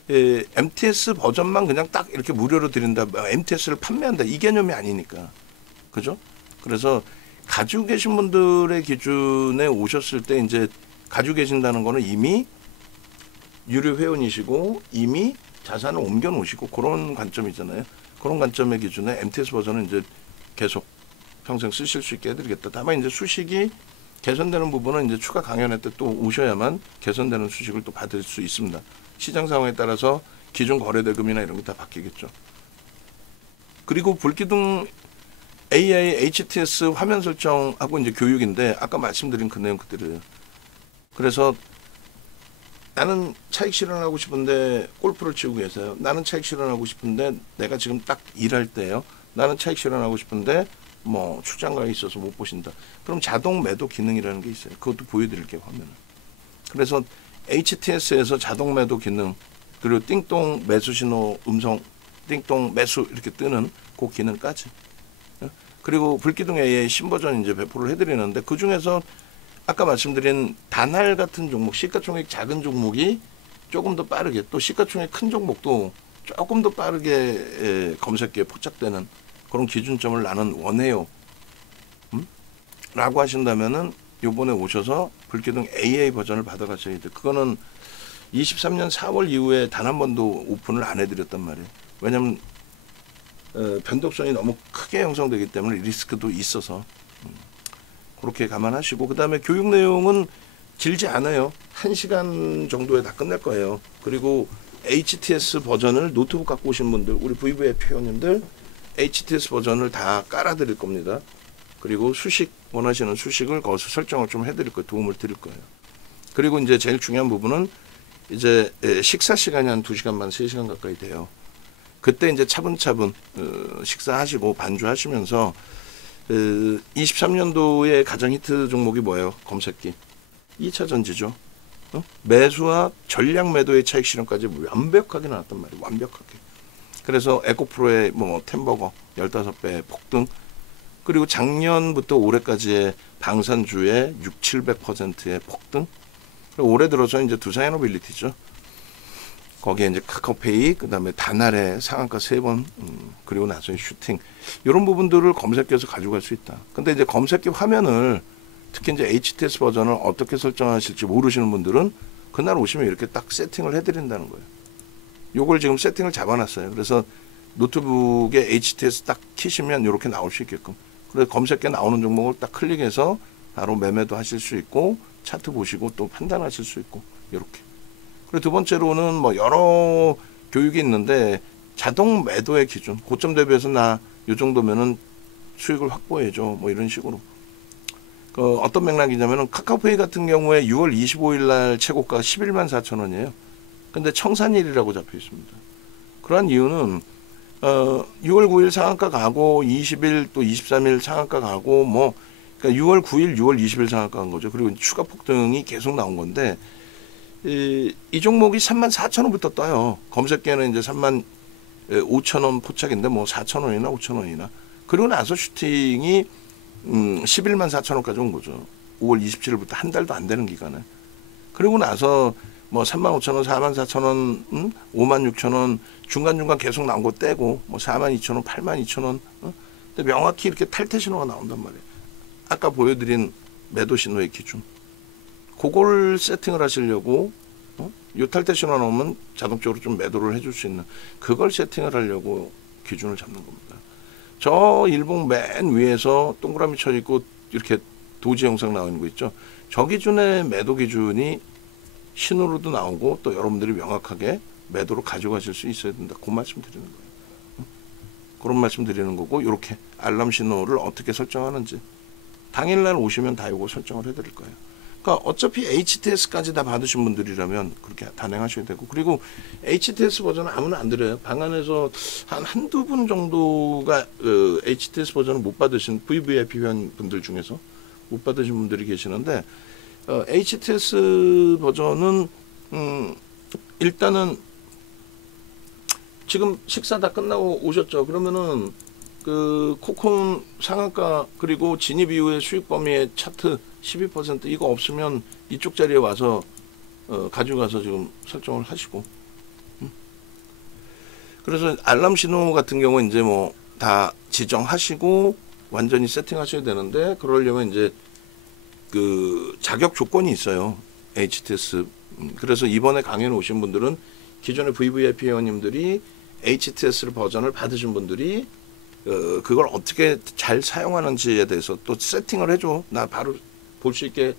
MTS 버전만 그냥 딱 이렇게 무료로 드린다, MTS를 판매한다 이 개념이 아니니까, 그죠? 그래서 가지고 계신 분들의 기준에 오셨을 때 이제 가지고 계신다는 거는 이미 유료 회원이시고 이미 자산을 옮겨 놓으시고 그런 관점이잖아요. 그런 관점의 기준에 MTS 버전은 이제 계속 평생 쓰실 수 있게 해드리겠다. 다만 이제 수식이 개선되는 부분은 이제 추가 강연회 때 또 오셔야만 개선되는 수식을 또 받을 수 있습니다. 시장 상황에 따라서 기존 거래 대금이나 이런 게 다 바뀌겠죠. 그리고 불기둥 AI HTS 화면 설정하고 이제 교육인데 아까 말씀드린 그 내용 그대로예요. 그래서 나는 차익 실현하고 싶은데 골프를 치고 계세요. 나는 차익 실현하고 싶은데 내가 지금 딱 일할 때예요. 나는 차익 실현하고 싶은데 뭐 출장가에 있어서 못 보신다. 그럼 자동 매도 기능이라는 게 있어요. 그것도 보여드릴게요, 화면을. 그래서 HTS에서 자동 매도 기능, 그리고 띵동 매수 신호 음성, 띵동 매수 이렇게 뜨는 그 기능까지. 그리고 불기둥 AI 신버전 이제 배포를 해드리는데 그 중에서 아까 말씀드린 단할 같은 종목, 시가총액 작은 종목이 조금 더 빠르게, 또 시가총액 큰 종목도 조금 더 빠르게 검색기에 포착되는 그런 기준점을 나는 원해요. 라고 하신다면은 요번에 오셔서 불기둥 AI 버전을 받아가셔야 돼. 그거는 23년 4월 이후에 단 한 번도 오픈을 안 해드렸단 말이에요. 왜냐면 변동성이 너무 크게 형성되기 때문에 리스크도 있어서 그렇게 감안하시고, 그 다음에 교육 내용은 길지 않아요. 1시간 정도에 다 끝날 거예요. 그리고 HTS 버전을 노트북 갖고 오신 분들, 우리 VVIP 회원님들 HTS 버전을 다 깔아드릴 겁니다. 그리고 수식, 원하시는 수식을 거기서 설정을 좀 해드릴 거예요. 도움을 드릴 거예요. 그리고 이제 제일 중요한 부분은 이제 식사 시간이 한 2시간 반, 3시간 가까이 돼요. 그때 이제 차분차분 식사하시고 반주하시면서 23년도에 가장 히트 종목이 뭐예요? 검색기. 2차 전지죠. 매수와 전량 매도의 차익 실현까지 완벽하게 나왔단 말이에요. 완벽하게. 그래서 에코프로의 뭐 템버거 15배 폭등, 그리고 작년부터 올해까지의 방산주의 600~700%의 폭등. 그리고 올해 들어서 이제 두산에너빌리티죠. 거기에 이제 카카오페이, 그 다음에 단할의 상한가 3번, 그리고 나중에 슈팅. 이런 부분들을 검색기에서 가져갈 수 있다. 근데 이제 검색기 화면을 특히 이제 HTS 버전을 어떻게 설정하실지 모르시는 분들은 그날 오시면 이렇게 딱 세팅을 해드린다는 거예요. 요걸 지금 세팅을 잡아놨어요. 그래서 노트북에 HTS 딱 키시면 이렇게 나올 수 있게끔. 그래서 검색기에 나오는 종목을 딱 클릭해서 바로 매매도 하실 수 있고, 차트 보시고 또 판단하실 수 있고, 이렇게. 그리고 두 번째로는 뭐 여러 교육이 있는데 자동 매도의 기준, 고점 대비해서 나 이 정도면은 수익을 확보해줘, 뭐 이런 식으로. 어떤 맥락이냐면은 카카오페이 같은 경우에 6월 25일 날 최고가 11만 4천 원이에요. 근데 청산일이라고 잡혀 있습니다. 그러한 이유는 6월 9일 상한가 가고 20일 또 23일 상한가 가고 뭐 그러니까 6월 9일, 6월 20일 상한가 간 거죠. 그리고 추가 폭등이 계속 나온 건데 이 종목이 3만 4천 원부터 떠요. 검색기에는 이제 3만 5천 원 포착인데 뭐 4천 원이나 5천 원이나. 그리고 나서 슈팅이 11만 4천 원까지 온 거죠. 5월 27일부터 한 달도 안 되는 기간에. 그리고 나서 뭐 3만 5천 원, 4만 4천 원, 5만 6천 원 중간중간 계속 나온 거 떼고 뭐 4만 2천 원, 8만 2천 원. 근데 명확히 이렇게 탈퇴 신호가 나온단 말이에요. 아까 보여드린 매도 신호의 기준. 그걸 세팅을 하시려고 요 탈퇴 신호 나오면 자동적으로 좀 매도를 해줄 수 있는 그걸 세팅을 하려고 기준을 잡는 겁니다. 저 일봉 맨 위에서 동그라미 쳐 있고 이렇게 도지 영상 나오는 거 있죠. 저 기준의 매도 기준이 신호로도 나오고 또 여러분들이 명확하게 매도로 가져가실 수 있어야 된다. 그 말씀 드리는 거예요. 그런 말씀 드리는 거고, 이렇게 알람 신호를 어떻게 설정하는지 당일날 오시면 다 이거 설정을 해드릴 거예요. 그러니까 어차피 HTS까지 다 받으신 분들이라면 그렇게 단행하셔야 되고, 그리고 HTS 버전은 아무나 안 드려요. 방 안에서 한두 분 정도가 HTS 버전을 못 받으신 VVIP 회원 분들 중에서 못 받으신 분들이 계시는데 HTS 버전은 일단은 지금 식사 다 끝나고 오셨죠. 그러면은 그 코콘 상한가 그리고 진입 이후의 수익 범위의 차트 12% 이거 없으면 이쪽 자리에 와서 가져가서 지금 설정을 하시고. 그래서 알람 신호 같은 경우 이제 뭐 다 지정하시고 완전히 세팅하셔야 되는데, 그러려면 이제 그 자격 조건이 있어요. HTS. 그래서 이번에 강연에 오신 분들은 기존의 VVIP 회원님들이 HTS 버전을 받으신 분들이 그걸 어떻게 잘 사용하는지에 대해서 또 세팅을 해줘. 나 바로 볼 수 있게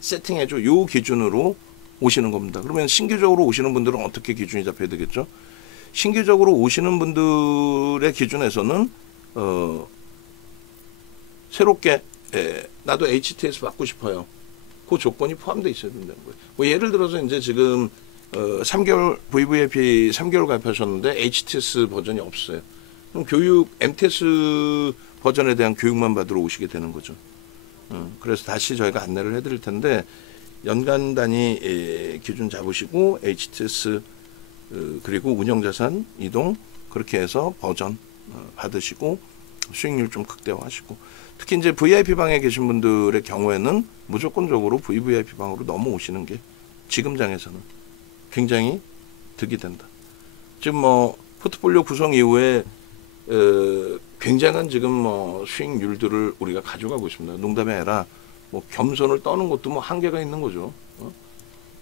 세팅해줘. 요 기준으로 오시는 겁니다. 그러면 신규적으로 오시는 분들은 어떻게 기준이 잡혀야 되겠죠? 신규적으로 오시는 분들의 기준에서는 새롭게 나도 HTS 받고 싶어요. 그 조건이 포함되어 있어야 된다는 거예요. 뭐 예를 들어서 이제 지금 3개월 VVIP 3개월 가입하셨는데 HTS 버전이 없어요. 그럼 교육 MTS 버전에 대한 교육만 받으러 오시게 되는 거죠. 그래서 다시 저희가 안내를 해드릴 텐데, 연간 단위 기준 잡으시고 HTS 그리고 운영자산 이동 그렇게 해서 버전 받으시고 수익률 좀 극대화하시고, 특히 이제 VIP 방에 계신 분들의 경우에는 무조건적으로 VVIP 방으로 넘어오시는 게 지금 장에서는 굉장히 득이 된다. 지금 뭐 포트폴리오 구성 이후에 굉장한 지금 뭐 수익률들을 우리가 가져가고 있습니다. 농담이 아니라 뭐 겸손을 떠는 것도 뭐 한계가 있는 거죠.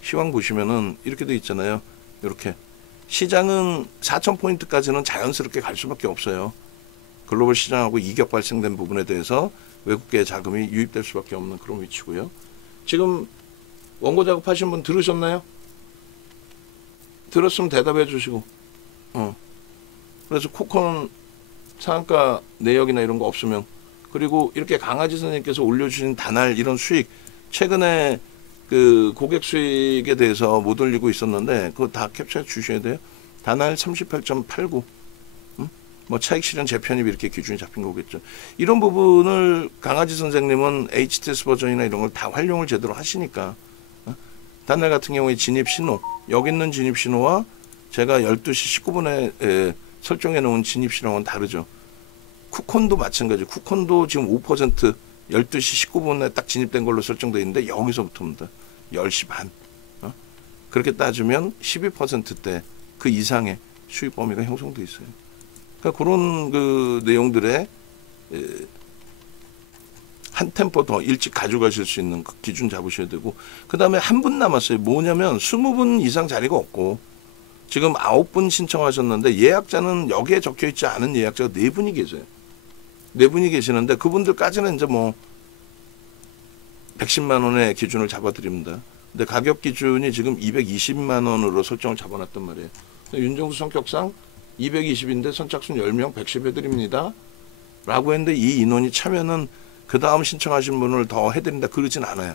시황 보시면은 이렇게 돼 있잖아요. 이렇게 시장은 4,000포인트까지는 자연스럽게 갈 수밖에 없어요. 글로벌 시장하고 이격 발생된 부분에 대해서 외국계 자금이 유입될 수밖에 없는 그런 위치고요. 지금 원고 작업하신 분 들으셨나요? 들었으면 대답해 주시고. 그래서 코콘 상한가 내역이나 이런 거 없으면, 그리고 이렇게 강아지 선생님께서 올려주신 단알 이런 수익, 최근에 그 고객 수익에 대해서 못 올리고 있었는데 그거 다 캡처해 주셔야 돼요. 단알 38.89. 뭐 차익 실현 재편입 이렇게 기준이 잡힌 거겠죠. 이런 부분을 강아지 선생님은 HTS 버전이나 이런 걸 다 활용을 제대로 하시니까. 단알 같은 경우에 진입 신호, 여기 있는 진입 신호와 제가 12시 19분에 설정해 놓은 진입 신호는 다르죠. 쿠콘도 마찬가지. 쿠콘도 지금 5% 12시 19분에 딱 진입된 걸로 설정되어 있는데 여기서부터입니다. 10시 반. 그렇게 따지면 12%대 그 이상의 수익 범위가 형성되어 있어요. 그러니까 그런 그 내용들에 한 템포 더 일찍 가져가실 수 있는 그 기준 잡으셔야 되고, 그 다음에 한 분 남았어요. 뭐냐면 20분 이상 자리가 없고 지금 9분 신청하셨는데 예약자는 여기에 적혀있지 않은 예약자가 4분이 계세요. 4분이 계시는데 그분들까지는 이제 뭐 110만 원의 기준을 잡아드립니다. 근데 가격 기준이 지금 220만 원으로 설정을 잡아놨단 말이에요. 윤정수 성격상 220인데 선착순 10명 110 해드립니다. 라고 했는데 이 인원이 차면은 그 다음 신청하신 분을 더 해드린다 그러진 않아요.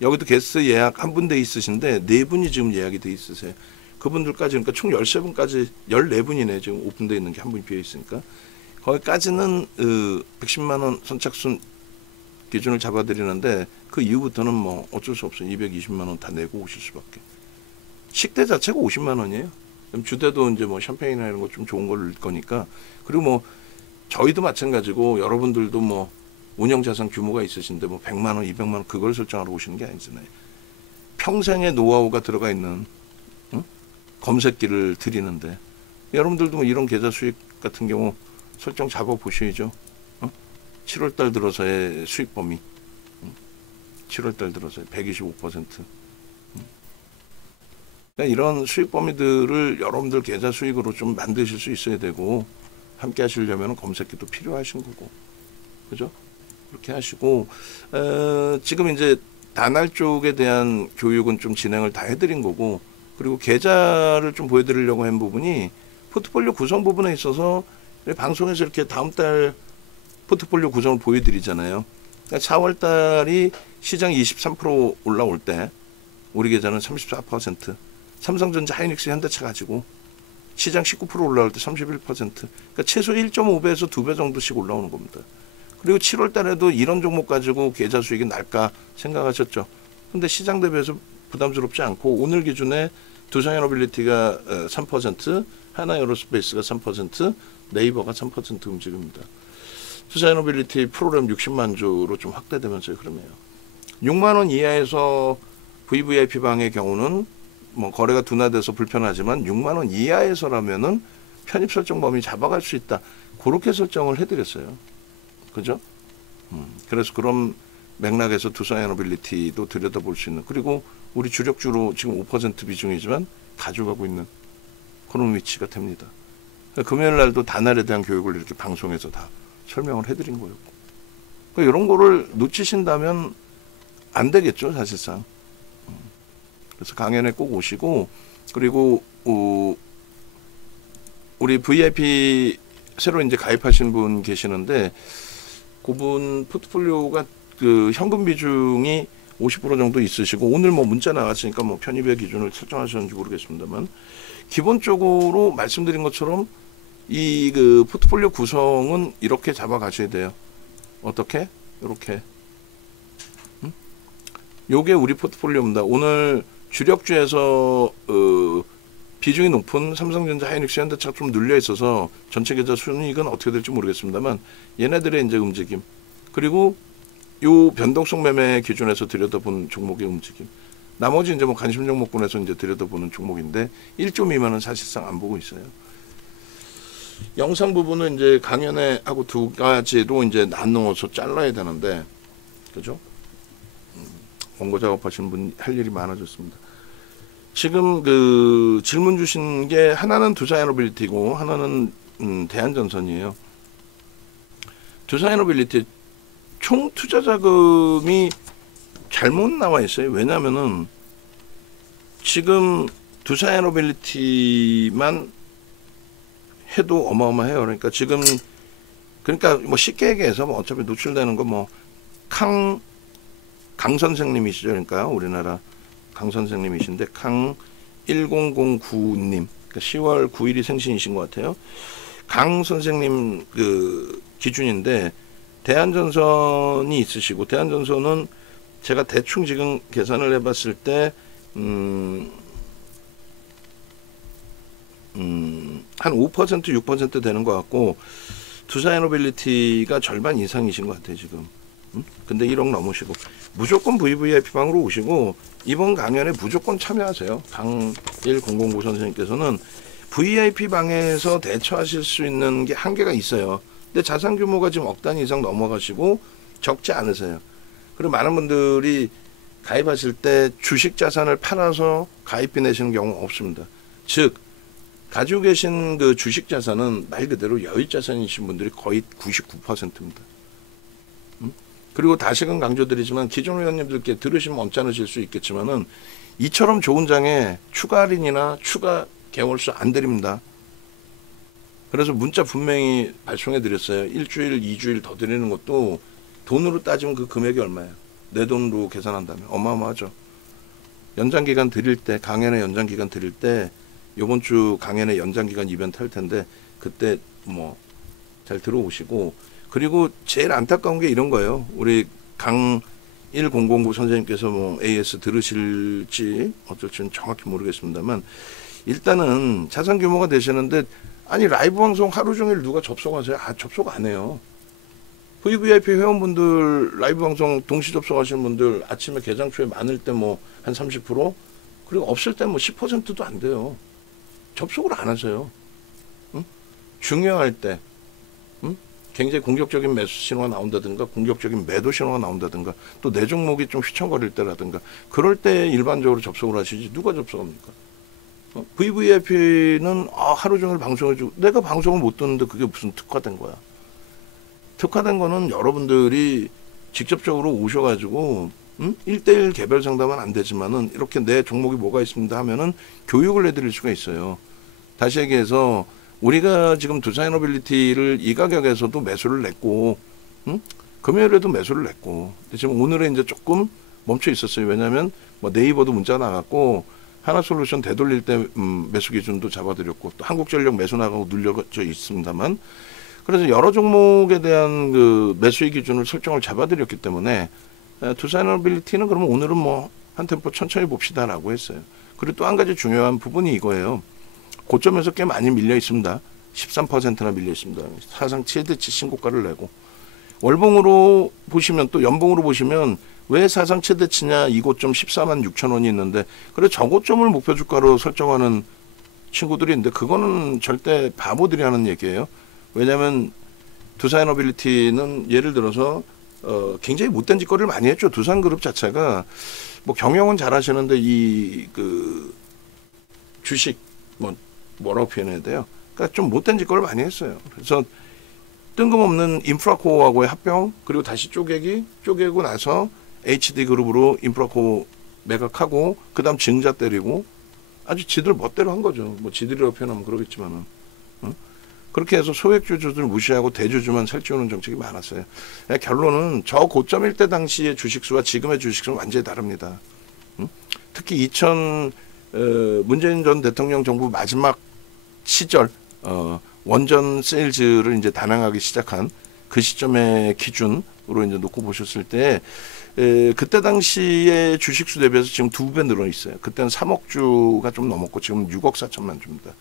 여기도 게스트 예약 한 분 돼 있으신데 4분이 지금 예약이 돼 있으세요. 그분들까지, 그러니까 총 13분까지 14분이네 지금 오픈되어 있는 게 한 분이 비어 있으니까 거기까지는 110만 원 선착순 기준을 잡아드리는데 그 이후부터는 뭐 어쩔 수 없어요. 220만 원 다 내고 오실 수밖에. 식대 자체가 50만 원이에요. 주대도 이제 뭐 샴페인이나 이런 거 좀 좋은 걸 넣을 거니까. 그리고 뭐 저희도 마찬가지고 여러분들도 뭐 운영자산 규모가 있으신데 뭐 100만 원, 200만 원 그걸 설정하러 오시는 게 아니잖아요. 평생의 노하우가 들어가 있는 검색기를 드리는데 여러분들도 뭐 이런 계좌 수익 같은 경우 설정 잡아 보셔야죠. 7월달 들어서의 수익 범위, 7월달 들어서의 125%. 그러니까 이런 수익 범위들을 여러분들 계좌 수익으로 좀 만드실 수 있어야 되고, 함께 하시려면 검색기도 필요하신 거고, 그죠? 그렇게 하시고, 지금 이제 단알 쪽에 대한 교육은 좀 진행을 다 해드린 거고, 그리고 계좌를 좀 보여드리려고 한 부분이 포트폴리오 구성 부분에 있어서 방송에서 이렇게 다음 달 포트폴리오 구성을 보여드리잖아요. 그러니까 4월 달이 시장 23% 올라올 때 우리 계좌는 34%, 삼성전자, 하이닉스, 현대차 가지고 시장 19% 올라올 때 31%, 그러니까 최소 1.5배에서 2배 정도씩 올라오는 겁니다. 그리고 7월 달에도 이런 종목 가지고 계좌 수익이 날까 생각하셨죠. 근데 시장 대비해서 부담스럽지 않고 오늘 기준에 두산에너빌리티가 3%, 하나에어로스페이스가 3%, 네이버가 3% 움직입니다. 투자이노빌리티 프로그램 60만 주로 좀 확대되면서 그러네요. 6만 원 이하에서 VVIP 방의 경우는 뭐 거래가 둔화돼서 불편하지만 6만 원 이하에서라면은 편입 설정 범위 잡아갈 수 있다. 그렇게 설정을 해드렸어요. 그죠? 그래서 그런 맥락에서 투자이노빌리티도 들여다볼 수 있는, 그리고 우리 주력주로 지금 5% 비중이지만 가져가고 있는 그런 위치가 됩니다. 금요일 날도 다날에 대한 교육을 이렇게 방송에서 다 설명을 해드린 거였고, 그러니까 이런 거를 놓치신다면 안 되겠죠, 사실상. 그래서 강연에 꼭 오시고, 그리고 우리 VIP 새로 이제 가입하신 분 계시는데, 그분 포트폴리오가 그 현금 비중이 50% 정도 있으시고, 오늘 뭐 문자 나왔으니까 뭐 편입의 기준을 설정하셨는지 모르겠습니다만, 기본적으로 말씀드린 것처럼 이 그 포트폴리오 구성은 이렇게 잡아가셔야 돼요. 어떻게? 이렇게. 요게 우리 포트폴리오입니다. 오늘 주력주에서 비중이 높은 삼성전자, 하이닉스, 현대차가 좀 눌려 있어서 전체 계좌 순이익은 어떻게 될지 모르겠습니다만, 얘네들의 이제 움직임, 그리고 요 변동성 매매 기준에서 들여다본 종목의 움직임, 나머지 이제 뭐 관심 종목군에서 이제 들여다보는 종목인데 1조 미만은 사실상 안 보고 있어요. 영상 부분은 이제 강연에 하고 두 가지로 이제 나누어서 잘라야 되는데, 그죠? 원고 작업하시는 분 할 일이 많아졌습니다. 지금 그 질문 주신 게 하나는 투자이노빌리티고 하나는 대한전선이에요. 투자이노빌리티 총 투자 자금이 잘못 나와 있어요. 왜냐하면은 지금 투자이노빌리티만 해도 어마어마해요. 그러니까 지금, 그러니까 뭐 쉽게 얘기해서 뭐 어차피 노출되는 거 뭐 강 선생님이시죠. 그러니까 우리나라 강 선생님이신데, 강 1009님, 그러니까 10월 9일이 생신이신 것 같아요. 강 선생님 그 기준인데, 대한전선이 있으시고, 대한전선은 제가 대충 지금 계산을 해봤을 때 한 5% 6% 되는 것 같고, 투자이노빌리티가 절반 이상이신 것 같아요 지금. 근데 1억 넘으시고, 무조건 VVIP 방으로 오시고 이번 강연에 무조건 참여하세요. 강 1009 선생님께서는 VIP 방에서 대처하실 수 있는 게 한계가 있어요. 근데 자산 규모가 지금 억 단위 이상 넘어가시고 적지 않으세요. 그리고 많은 분들이 가입하실 때 주식 자산을 팔아서 가입비 내시는 경우 없습니다. 즉 가지고 계신 그 주식 자산은 말 그대로 여유 자산이신 분들이 거의 99%입니다. 그리고 다시금 강조드리지만, 기존 회원님들께 들으시면 언짢으실 수 있겠지만은 이처럼 좋은 장에 추가 할인이나 추가 개월수 안 드립니다. 그래서 문자 분명히 발송해 드렸어요. 1주일 2주일 더 드리는 것도 돈으로 따지면 그 금액이 얼마예요? 내 돈으로 계산한다면 어마어마하죠. 연장기간 드릴 때, 강연의 연장기간 드릴 때, 요번 주 강연의 연장기간 이벤트 할 텐데 그때 뭐 잘 들어오시고, 그리고 제일 안타까운 게 이런 거예요. 우리 강 1009 선생님께서 뭐 AS 들으실지 어쩔지는 정확히 모르겠습니다만, 일단은 자산 규모가 되시는데, 아니 라이브 방송 하루 종일 누가 접속하세요? 접속 안 해요. VVIP 회원분들 라이브 방송 동시 접속하시는 분들 아침에 개장 초에 많을 때 뭐 한 30%, 그리고 없을 때 뭐 10%도 안 돼요. 접속을 안 하세요. 응? 중요할 때 굉장히 공격적인 매수 신호가 나온다든가, 공격적인 매도 신호가 나온다든가, 또 내 종목이 좀 휘청거릴 때라든가, 그럴 때 일반적으로 접속을 하시지 누가 접속합니까? VVIP는 하루 종일 방송해주고, 내가 방송을 못 듣는데 그게 무슨 특화된 거야? 특화된 거는 여러분들이 직접적으로 오셔가지고 1대1 개별 상담은 안 되지만은 이렇게 내 종목이 뭐가 있습니다 하면은 교육을 해드릴 수가 있어요. 다시 얘기해서 우리가 지금 투자이노빌리티를 이 가격에서도 매수를 냈고, 금요일에도 매수를 냈고, 지금 오늘은 이제 조금 멈춰 있었어요. 왜냐하면 뭐 네이버도 문자가 나갔고, 하나솔루션 되돌릴 때 매수 기준도 잡아드렸고, 또 한국전력 매수 나가고 눌려져 있습니다만, 그래서 여러 종목에 대한 그 매수의 기준을 설정을 잡아드렸기 때문에, 투자이노빌리티는 그러면 오늘은 뭐 한 템포 천천히 봅시다라고 했어요. 그리고 또 한 가지 중요한 부분이 이거예요. 고점에서 꽤 많이 밀려 있습니다. 13%나 밀려 있습니다. 사상 최대치 신고가를 내고 월봉으로 보시면 또 연봉으로 보시면 왜 사상 최대치냐 이고점 14만 6천 원이 있는데 그래 저고점을 목표 주가로 설정하는 친구들이 있는데 그거는 절대 바보들이 하는 얘기예요. 왜냐하면 두산에너빌리티는 예를 들어서 굉장히 못된 짓거리를 많이 했죠. 두산그룹 자체가 뭐 경영은 잘하시는데 이 그 주식 뭐라고 표현해야 돼요? 그러니까 좀 못된 짓거리를 많이 했어요. 그래서 뜬금없는 인프라코어하고의 합병 그리고 다시 쪼개고 나서 HD그룹으로 인프라코어 매각하고 그다음 증자 때리고 아주 지들 멋대로 한 거죠. 뭐 지들이라고 표현하면 그러겠지만은 그렇게 해서 소액주주들 무시하고 대주주만 살찌우는 정책이 많았어요. 결론은 저 고점일 때 당시의 주식수와 지금의 주식수는 완전히 다릅니다. 특히 문재인 전 대통령 정부 마지막 시절 원전 세일즈를 이제 단행하기 시작한 그 시점의 기준으로 이제 놓고 보셨을 때 그때 당시의 주식수 대비해서 지금 2배 늘어 있어요. 그때는 3억 주가 좀 넘었고 지금 6억 4천만 주입니다.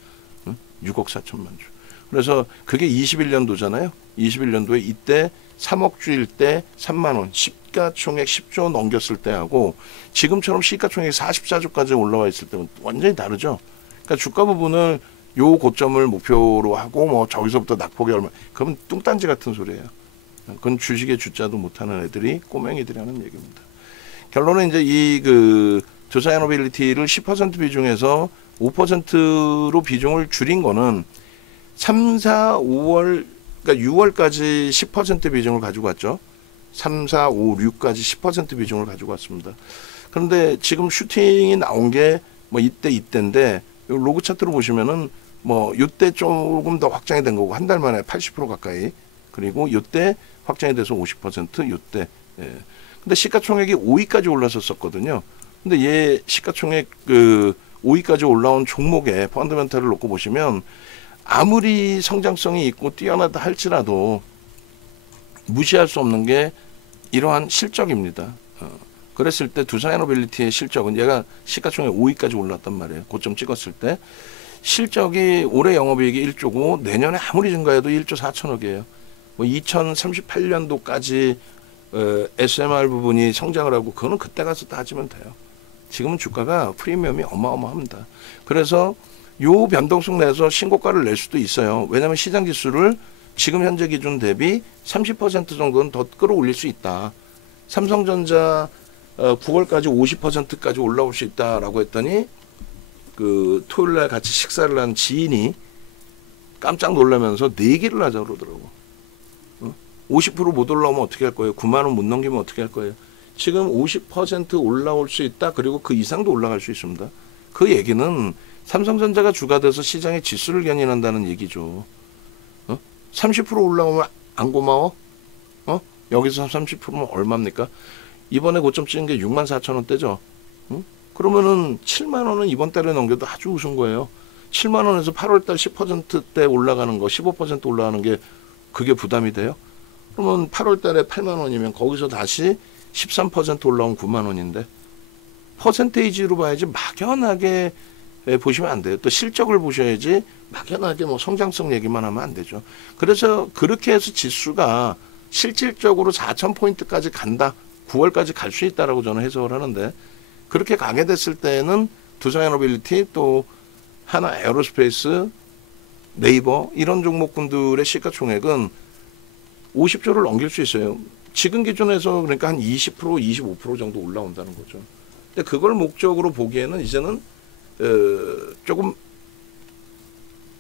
6억 4천만 주. 그래서 그게 21년도잖아요. 21년도에 이때 3억 주일 때 3만 원, 시가총액 10조 넘겼을 때하고 지금처럼 시가총액 44조까지 올라와 있을 때는 완전히 다르죠. 그러니까 주가 부분을 요 고점을 목표로 하고 뭐 저기서부터 낙폭이 얼마 그건 뚱딴지 같은 소리예요. 그건 주식의 주자도 못하는 애들이 꼬맹이들이 하는 얘기입니다. 결론은 이제 이 그 두산에너빌리티를 10% 비중에서 5%로 비중을 줄인 거는 3, 4, 5월 그러니까 6월까지 10% 비중을 가지고 왔죠. 3, 4, 5, 6까지 10% 비중을 가지고 왔습니다. 그런데 지금 슈팅이 나온 게 뭐 이때인데 로그 차트로 보시면은 뭐 이때 조금 더 확장이 된 거고 한 달 만에 80% 가까이 그리고 이때 확장이 돼서 50% 이때 예. 근데 시가총액이 5위까지 올랐었거든요. 근데 얘 시가총액 그 5위까지 올라온 종목의 펀더멘탈을 놓고 보시면 아무리 성장성이 있고 뛰어나다 할지라도 무시할 수 없는 게 이러한 실적입니다. 그랬을 때 두산에너빌리티의 실적은 얘가 시가총액 5위까지 올랐단 말이에요. 고점 찍었을 때. 실적이 올해 영업이익이 1조고 내년에 아무리 증가해도 1조 4천억이에요. 뭐 2038년도까지 SMR 부분이 성장을 하고 그거는 그때 가서 따지면 돼요. 지금은 주가가 프리미엄이 어마어마합니다. 그래서 요 변동성 내에서 신고가를 낼 수도 있어요. 왜냐하면 시장 지수를 지금 현재 기준 대비 30% 정도는 더 끌어올릴 수 있다. 삼성전자 9월까지 50%까지 올라올 수 있다라고 했더니 그 토요일날 같이 식사를 한 지인이 깜짝 놀라면서 내기를 하자 그러더라고. 50% 못 올라오면 어떻게 할 거예요? 9만 원 못 넘기면 어떻게 할 거예요? 지금 50% 올라올 수 있다. 그리고 그 이상도 올라갈 수 있습니다. 그 얘기는 삼성전자가 주가 돼서 시장의 지수를 견인한다는 얘기죠. 30% 올라오면 안 고마워? 여기서 30%면 얼마입니까? 이번에 고점 찍은 게 6만 4천 원대죠. 그러면은 7만 원은 이번 달에 넘겨도 아주 우스운 거예요. 7만 원에서 8월 달 10%대 올라가는 거, 15% 올라가는 게 그게 부담이 돼요? 그러면 8월 달에 8만 원이면 거기서 다시 13% 올라온 9만 원인데 퍼센테이지로 봐야지 막연하게 보시면 안 돼요. 또 실적을 보셔야지 막연하게 뭐 성장성 얘기만 하면 안 되죠. 그래서 그렇게 해서 지수가 실질적으로 4,000포인트까지 간다. 9월까지 갈 수 있다라고 저는 해석을 하는데 그렇게 가게 됐을 때는 두산에너빌리티 또 하나 에어로스페이스 네이버 이런 종목군들의 시가총액은 50조를 넘길 수 있어요. 지금 기준에서 그러니까 한 20% 25% 정도 올라온다는 거죠. 근데 그걸 목적으로 보기에는 이제는 조금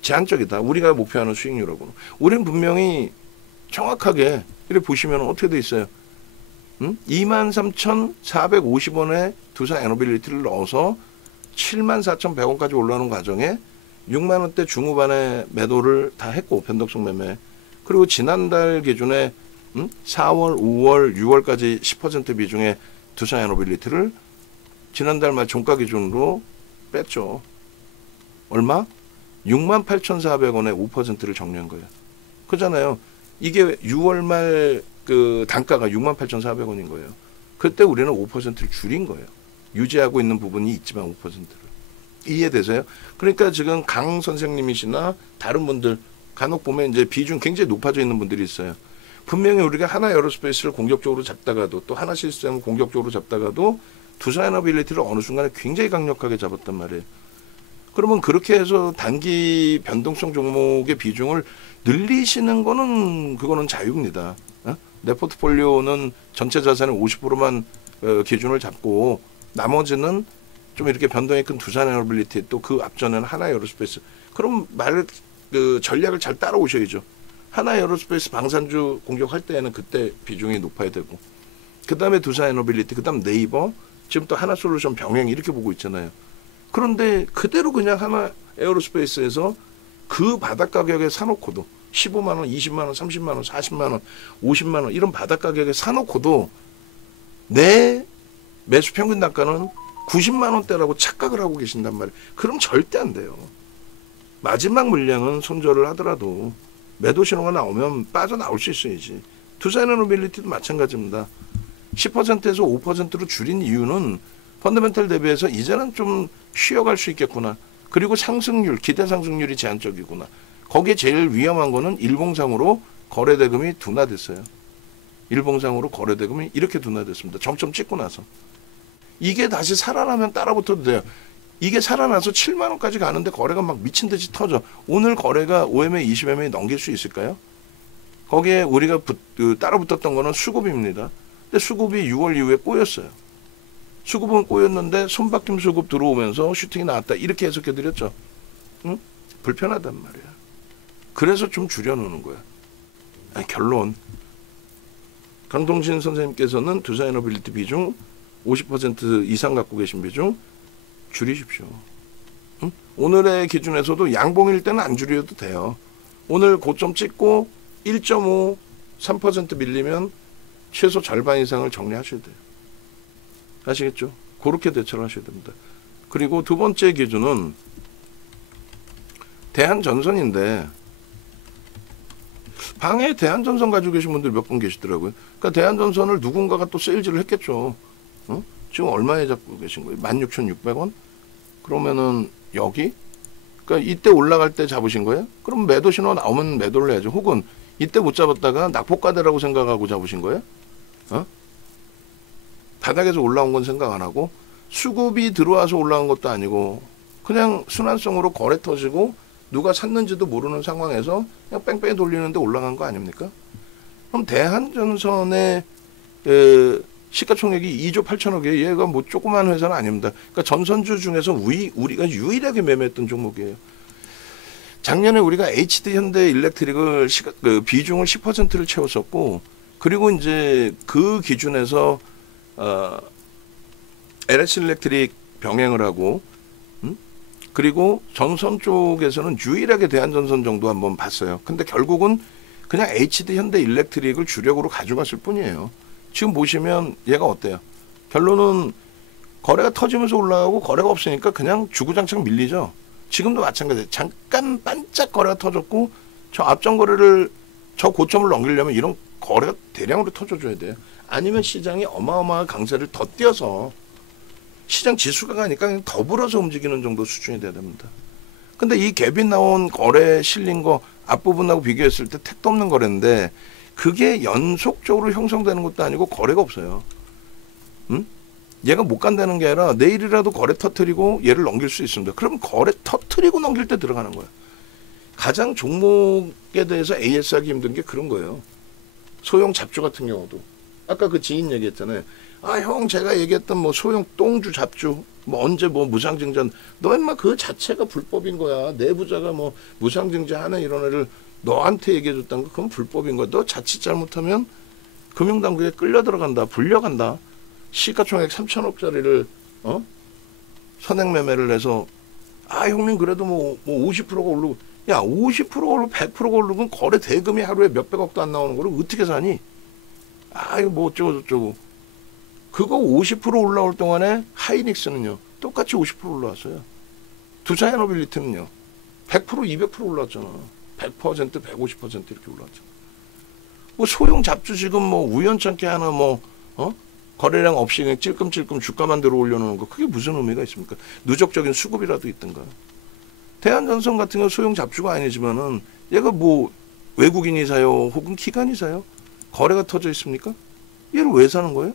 제한적이다. 우리가 목표하는 수익률하고는. 우리는 분명히 정확하게 이렇게 보시면 어떻게 돼 있어요? 23,450원에 두산에너빌리티를 넣어서 74,100원까지 올라오는 과정에 6만 원대 중후반에 매도를 다 했고 변동성 매매. 그리고 지난달 기준에 4월, 5월, 6월까지 10% 비중의 두산에너빌리티를 지난달 말 종가 기준으로 뺐죠. 얼마? 68,400원에 5%를 정리한 거예요. 그잖아요. 이게 6월 말 그 단가가 68,400원인 거예요. 그때 우리는 5%를 줄인 거예요. 유지하고 있는 부분이 있지만 5%를. 이해되세요? 그러니까 지금 강 선생님이시나 다른 분들 간혹 보면 이제 비중 굉장히 높아져 있는 분들이 있어요. 분명히 우리가 하나 에어로스페이스를 공격적으로 잡다가도 또 하나 시스템을 공격적으로 잡다가도 두산에너빌리티를 어느 순간에 굉장히 강력하게 잡았단 말이에요. 그러면 그렇게 해서 단기 변동성 종목의 비중을 늘리시는 거는 그거는 자유입니다. 내 포트폴리오는 전체 자산의 50%만 기준을 잡고 나머지는 좀 이렇게 변동이 큰 두산에너빌리티 또 그 앞전에는 하나에어로스페이스. 그럼 그 전략을 잘 따라오셔야죠. 하나에어로스페이스 방산주 공격할 때에는 그때 비중이 높아야 되고 그 다음에 두산에너빌리티 그 다음 네이버 지금 또 하나솔루션 병행 이렇게 보고 있잖아요. 그런데 그대로 그냥 하나에어로스페이스에서 그 바닥 가격에 사놓고도 15만 원, 20만 원, 30만 원, 40만 원, 50만 원 이런 바닥 가격에 사놓고도 내 매수 평균 단가는 90만 원대라고 착각을 하고 계신단 말이에요. 그럼 절대 안 돼요. 마지막 물량은 손절을 하더라도 매도 신호가 나오면 빠져나올 수 있어야지. 두산에너빌리티도 마찬가지입니다. 10%에서 5%로 줄인 이유는 펀더멘털 대비해서 이제는 좀 쉬어갈 수 있겠구나. 그리고 상승률, 기대 상승률이 제한적이구나. 거기에 제일 위험한 거는 일봉상으로 거래대금이 둔화됐어요. 일봉상으로 거래대금이 이렇게 둔화됐습니다. 정점 찍고 나서. 이게 다시 살아나면 따라붙어도 돼요. 이게 살아나서 7만 원까지 가는데 거래가 막 미친 듯이 터져. 오늘 거래가 5MA, 20MA 넘길 수 있을까요? 거기에 우리가 따라붙었던 거는 수급입니다. 근데 수급이 6월 이후에 꼬였어요. 수급은 꼬였는데 손바뀜 수급 들어오면서 슈팅이 나왔다. 이렇게 해석해드렸죠. 응? 불편하단 말이야. 그래서 좀 줄여놓는 거야. 결론. 강동신 선생님께서는 두산에너빌리티 비중 50% 이상 갖고 계신 비중 줄이십시오. 응? 오늘의 기준에서도 양봉일 때는 안 줄여도 돼요. 오늘 고점 찍고 1.5, 3% 밀리면 최소 절반 이상을 정리하셔야 돼요. 아시겠죠? 그렇게 대처를 하셔야 됩니다. 그리고 두 번째 기준은 대한전선인데 방에 대한전선 가지고 계신 분들 몇 분 계시더라고요. 그러니까 대한전선을 누군가가 또 세일즈를 했겠죠. 어? 지금 얼마에 잡고 계신 거예요? 16,600원? 그러면은 여기? 그러니까 이때 올라갈 때 잡으신 거예요? 그럼 매도 신호 나오면 매도를 해야죠. 혹은 이때 못 잡았다가 낙폭과대라고 생각하고 잡으신 거예요? 어? 바닥에서 올라온 건 생각 안 하고 수급이 들어와서 올라온 것도 아니고 그냥 순환성으로 거래 터지고 누가 샀는지도 모르는 상황에서 그냥 뺑뺑이 돌리는데 올라간 거 아닙니까? 그럼 대한전선의 시가총액이 2조 8천억이에요. 얘가 뭐 조그만 회사는 아닙니다. 그러니까 전선주 중에서 우리가 유일하게 매매했던 종목이에요. 작년에 우리가 HD 현대 일렉트릭을 비중을 10%를 채웠었고 그리고 이제 그 기준에서 LS 일렉트릭 병행을 하고 그리고 전선 쪽에서는 유일하게 대한전선 정도 한번 봤어요. 근데 결국은 그냥 HD 현대 일렉트릭을 주력으로 가져갔을 뿐이에요. 지금 보시면 얘가 어때요? 결론은 거래가 터지면서 올라가고 거래가 없으니까 그냥 주구장창 밀리죠. 지금도 마찬가지예요. 잠깐 반짝 거래가 터졌고 저 앞전 거래를 저 고점을 넘기려면 이런 거래가 대량으로 터져줘야 돼요. 아니면 시장이 어마어마한 강세를 더 띄어서 시장 지수가 가니까 그냥 더불어서 움직이는 정도 수준이 돼야 됩니다. 근데 이 갭이 나온 거래 실린 거 앞부분하고 비교했을 때 택도 없는 거래인데 그게 연속적으로 형성되는 것도 아니고 거래가 없어요. 응? 얘가 못 간다는 게 아니라 내일이라도 거래 터트리고 얘를 넘길 수 있습니다. 그럼 거래 터트리고 넘길 때 들어가는 거예요. 가장 종목에 대해서 AS하기 힘든 게 그런 거예요. 소형 잡주 같은 경우도. 아까 그 지인 얘기했잖아요. 아, 형, 제가 얘기했던 뭐 소형 똥주 잡주, 뭐 언제 뭐 무상증자, 너 인마 그 자체가 불법인 거야. 내부자가 뭐 무상증자 하는 이런 애를 너한테 얘기해줬다는 거, 그건 불법인 거야. 너 자칫 잘못하면 금융당국에 끌려 들어간다, 불려간다. 시가총액 3천억짜리를, 선행매매를 해서, 아, 형님, 그래도 뭐 50%가 오르고, 야, 50%가 오르고 100%가 오르고 거래 대금이 하루에 몇백억도 안 나오는 거를 어떻게 사니? 아, 이거 뭐 어쩌고. 그거 50% 올라올 동안에 하이닉스는요. 똑같이 50% 올라왔어요. 두산에너빌리티는요. 100%, 200% 올라왔잖아. 100%, 150% 이렇게 올라왔잖아. 뭐 소형 잡주 지금 뭐 우연찮게 하나 거래량 없이 그냥 찔끔찔끔 주가만 들어 올려놓는 거 그게 무슨 의미가 있습니까? 누적적인 수급이라도 있든가. 대한전선 같은 경우 소형 잡주가 아니지만은 얘가 뭐 외국인이 사요? 혹은 기관이 사요? 거래가 터져 있습니까? 얘를 왜 사는 거예요?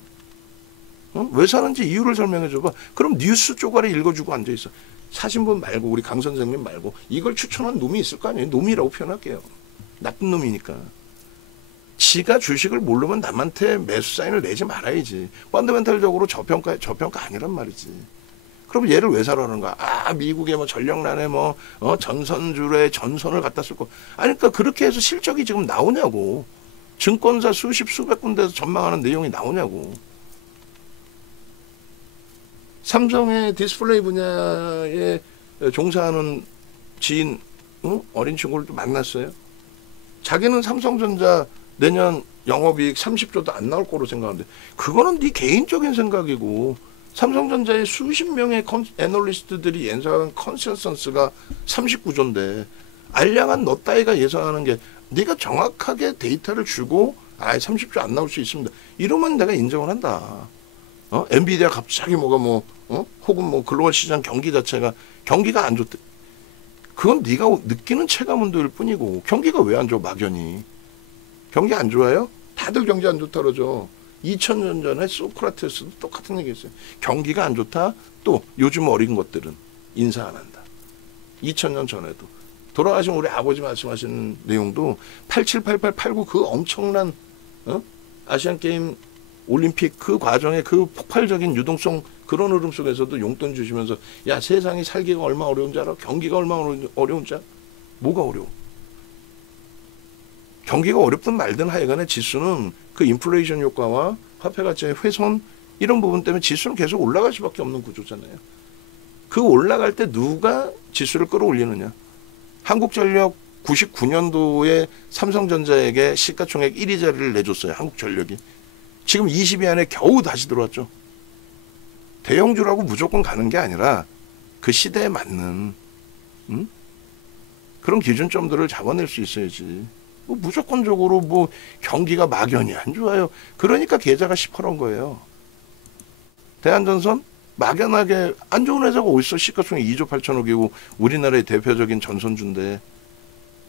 왜 사는지 이유를 설명해 줘봐. 그럼 뉴스 쪼가리 읽어주고 앉아있어. 사신 분 말고 우리 강 선생님 말고 이걸 추천한 놈이 있을 거 아니에요. 놈이라고 표현할게요. 나쁜 놈이니까. 지가 주식을 모르면 남한테 매수 사인을 내지 말아야지. 펀더멘탈적으로 저평가 아니란 말이지. 그럼 얘를 왜 사라는 거야? 아, 미국의 뭐 전력난에 뭐 전선줄에 전선을 갖다 쓸 거. 아니, 그러니까 그렇게 해서 실적이 지금 나오냐고. 증권사 수백 군데에서 전망하는 내용이 나오냐고. 삼성의 디스플레이 분야에 종사하는 지인, 어린 친구를 또 만났어요. 자기는 삼성전자 내년 영업이익 30조도 안 나올 거로 생각하는데 그거는 네 개인적인 생각이고 삼성전자의 수십 명의 애널리스트들이 예상한 컨센서스가 39조인데 알량한 너 따위가 예상하는 게 네가 정확하게 데이터를 주고 30조 안 나올 수 있습니다. 이러면 내가 인정을 한다. 엔비디아 갑자기 뭐가 혹은 뭐 글로벌 시장 경기 자체가 경기가 안 좋대. 그건 네가 느끼는 체감온도일 뿐이고 경기가 왜 안 좋아 막연히. 경기 안 좋아요? 다들 경기 안 좋다 그러죠. 2000년 전에 소크라테스도 똑같은 얘기 했어요. 경기가 안 좋다? 또 요즘 어린 것들은 인사 안 한다. 2000년 전에도. 돌아가신 우리 아버지 말씀하시는 내용도 87, 88, 89 그 엄청난 아시안게임 올림픽 그 과정에 그 폭발적인 유동성 그런 흐름 속에서도 용돈 주시면서 야 세상이 살기가 얼마나 어려운지 알아? 경기가 얼마나 어려운지 알아? 뭐가 어려워? 경기가 어렵든 말든 하여간에 지수는 그 인플레이션 효과와 화폐 가치의 훼손 이런 부분 때문에 지수는 계속 올라갈 수밖에 없는 구조잖아요. 그 올라갈 때 누가 지수를 끌어올리느냐. 한국전력 99년도에 삼성전자에게 시가총액 1위 자리를 내줬어요. 한국전력이. 지금 20위 안에 겨우 다시 들어왔죠. 대형주라고 무조건 가는 게 아니라 그 시대에 맞는 그런 기준점들을 잡아낼 수 있어야지. 뭐 무조건적으로 뭐 경기가 막연히 안 좋아요. 그러니까 계좌가 시퍼런 거예요. 대한전선 막연하게 안 좋은 회사가 어딨어. 시가총액 2조 8천억이고 우리나라의 대표적인 전선주인데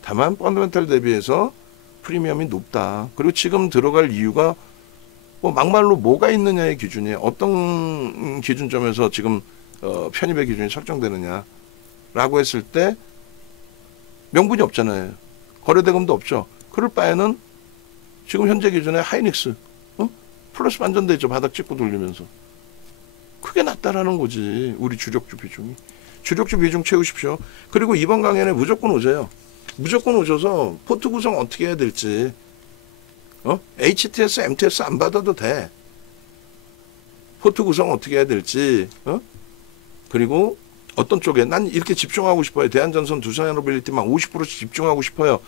다만 펀더멘탈 대비해서 프리미엄이 높다. 그리고 지금 들어갈 이유가 뭐 막말로 뭐가 있느냐의 기준이에요. 어떤 기준점에서 지금 편입의 기준이 설정되느냐라고 했을 때 명분이 없잖아요. 거래대금도 없죠. 그럴 바에는 지금 현재 기준에 하이닉스 플러스 반전되죠. 바닥 찍고 돌리면서. 그게 낫다라는 거지. 우리 주력주 비중이. 주력주 비중 채우십시오. 그리고 이번 강연에 무조건 오세요. 무조건 오셔서 포트 구성 어떻게 해야 될지 HTS, MTS 안 받아도 돼. 포트 구성 어떻게 해야 될지 그리고 어떤 쪽에 난 이렇게 집중하고 싶어요. 대한전선, 두산에너빌리티만 50%씩 집중하고 싶어요.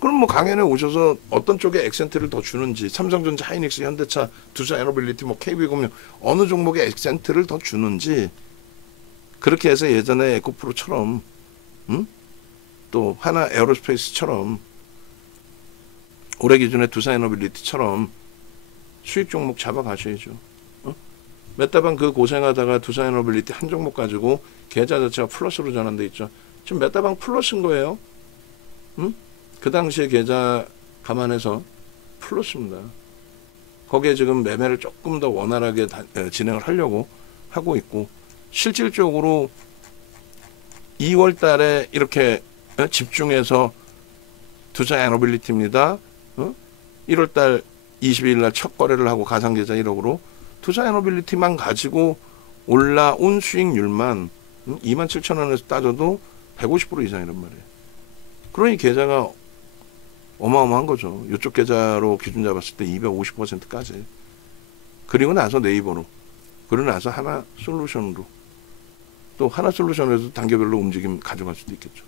그럼 뭐 강연에 오셔서 어떤 쪽에 액센트를 더 주는지 삼성전자, 하이닉스, 현대차, 두산에너빌리티, 뭐 KB금융 어느 종목에 액센트를 더 주는지 그렇게 해서 예전에 에코프로처럼 또 하나 에어로스페이스처럼 올해 기준에 두산에너빌리티처럼 수익 종목 잡아가셔야죠. 메타방 그 고생하다가 두산에너빌리티 한 종목 가지고 계좌 자체가 플러스로 전환돼 있죠. 지금 메타방 플러스인 거예요. 그 당시에 계좌 감안해서 플러스입니다. 거기에 지금 매매를 조금 더 원활하게 진행을 하려고 하고 있고 실질적으로 2월 달에 이렇게 집중해서 두산에너빌리티입니다. 1월 달 22일 날 첫 거래를 하고 가상계좌 1억으로 두산에너빌리티만 가지고 올라온 수익률만 27,000원에서 따져도 150% 이상이란 말이에요. 그러니 계좌가 어마어마한 거죠. 이쪽 계좌로 기준 잡았을 때 250%까지. 그리고 나서 네이버로. 그리고 나서 하나 솔루션으로. 또 하나 솔루션에서 단계별로 움직임 가져갈 수도 있겠죠.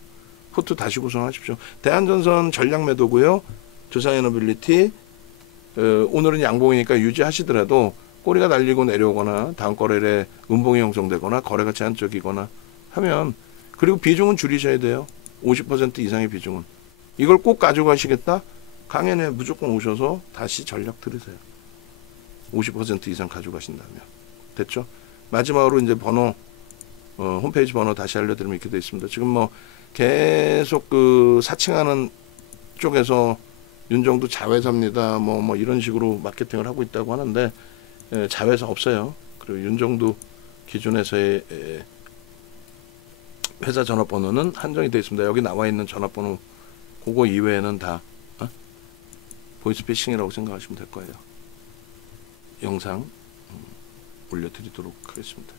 포트 다시 구성하십시오. 대한전선 전략 매도고요. 두산에너빌리티 오늘은 양봉이니까 유지하시더라도 꼬리가 날리고 내려오거나 다음 거래일에 음봉이 형성되거나 거래가 제한적이거나 하면 그리고 비중은 줄이셔야 돼요. 50% 이상의 비중은. 이걸 꼭 가져가시겠다? 강연에 무조건 오셔서 다시 전략 들으세요. 50% 이상 가져가신다면. 됐죠? 마지막으로 이제 번호 홈페이지 번호 다시 알려드리면 이렇게 되어 있습니다. 지금 뭐 계속 그 사칭하는 쪽에서 윤정도 자회사입니다. 뭐 이런 식으로 마케팅을 하고 있다고 하는데 자회사 없어요. 그리고 윤정도 기준에서의 회사 전화번호는 한정이 되어 있습니다. 여기 나와 있는 전화번호 그거 이외에는 다 보이스피싱이라고 생각하시면 될 거예요. 영상 올려드리도록 하겠습니다.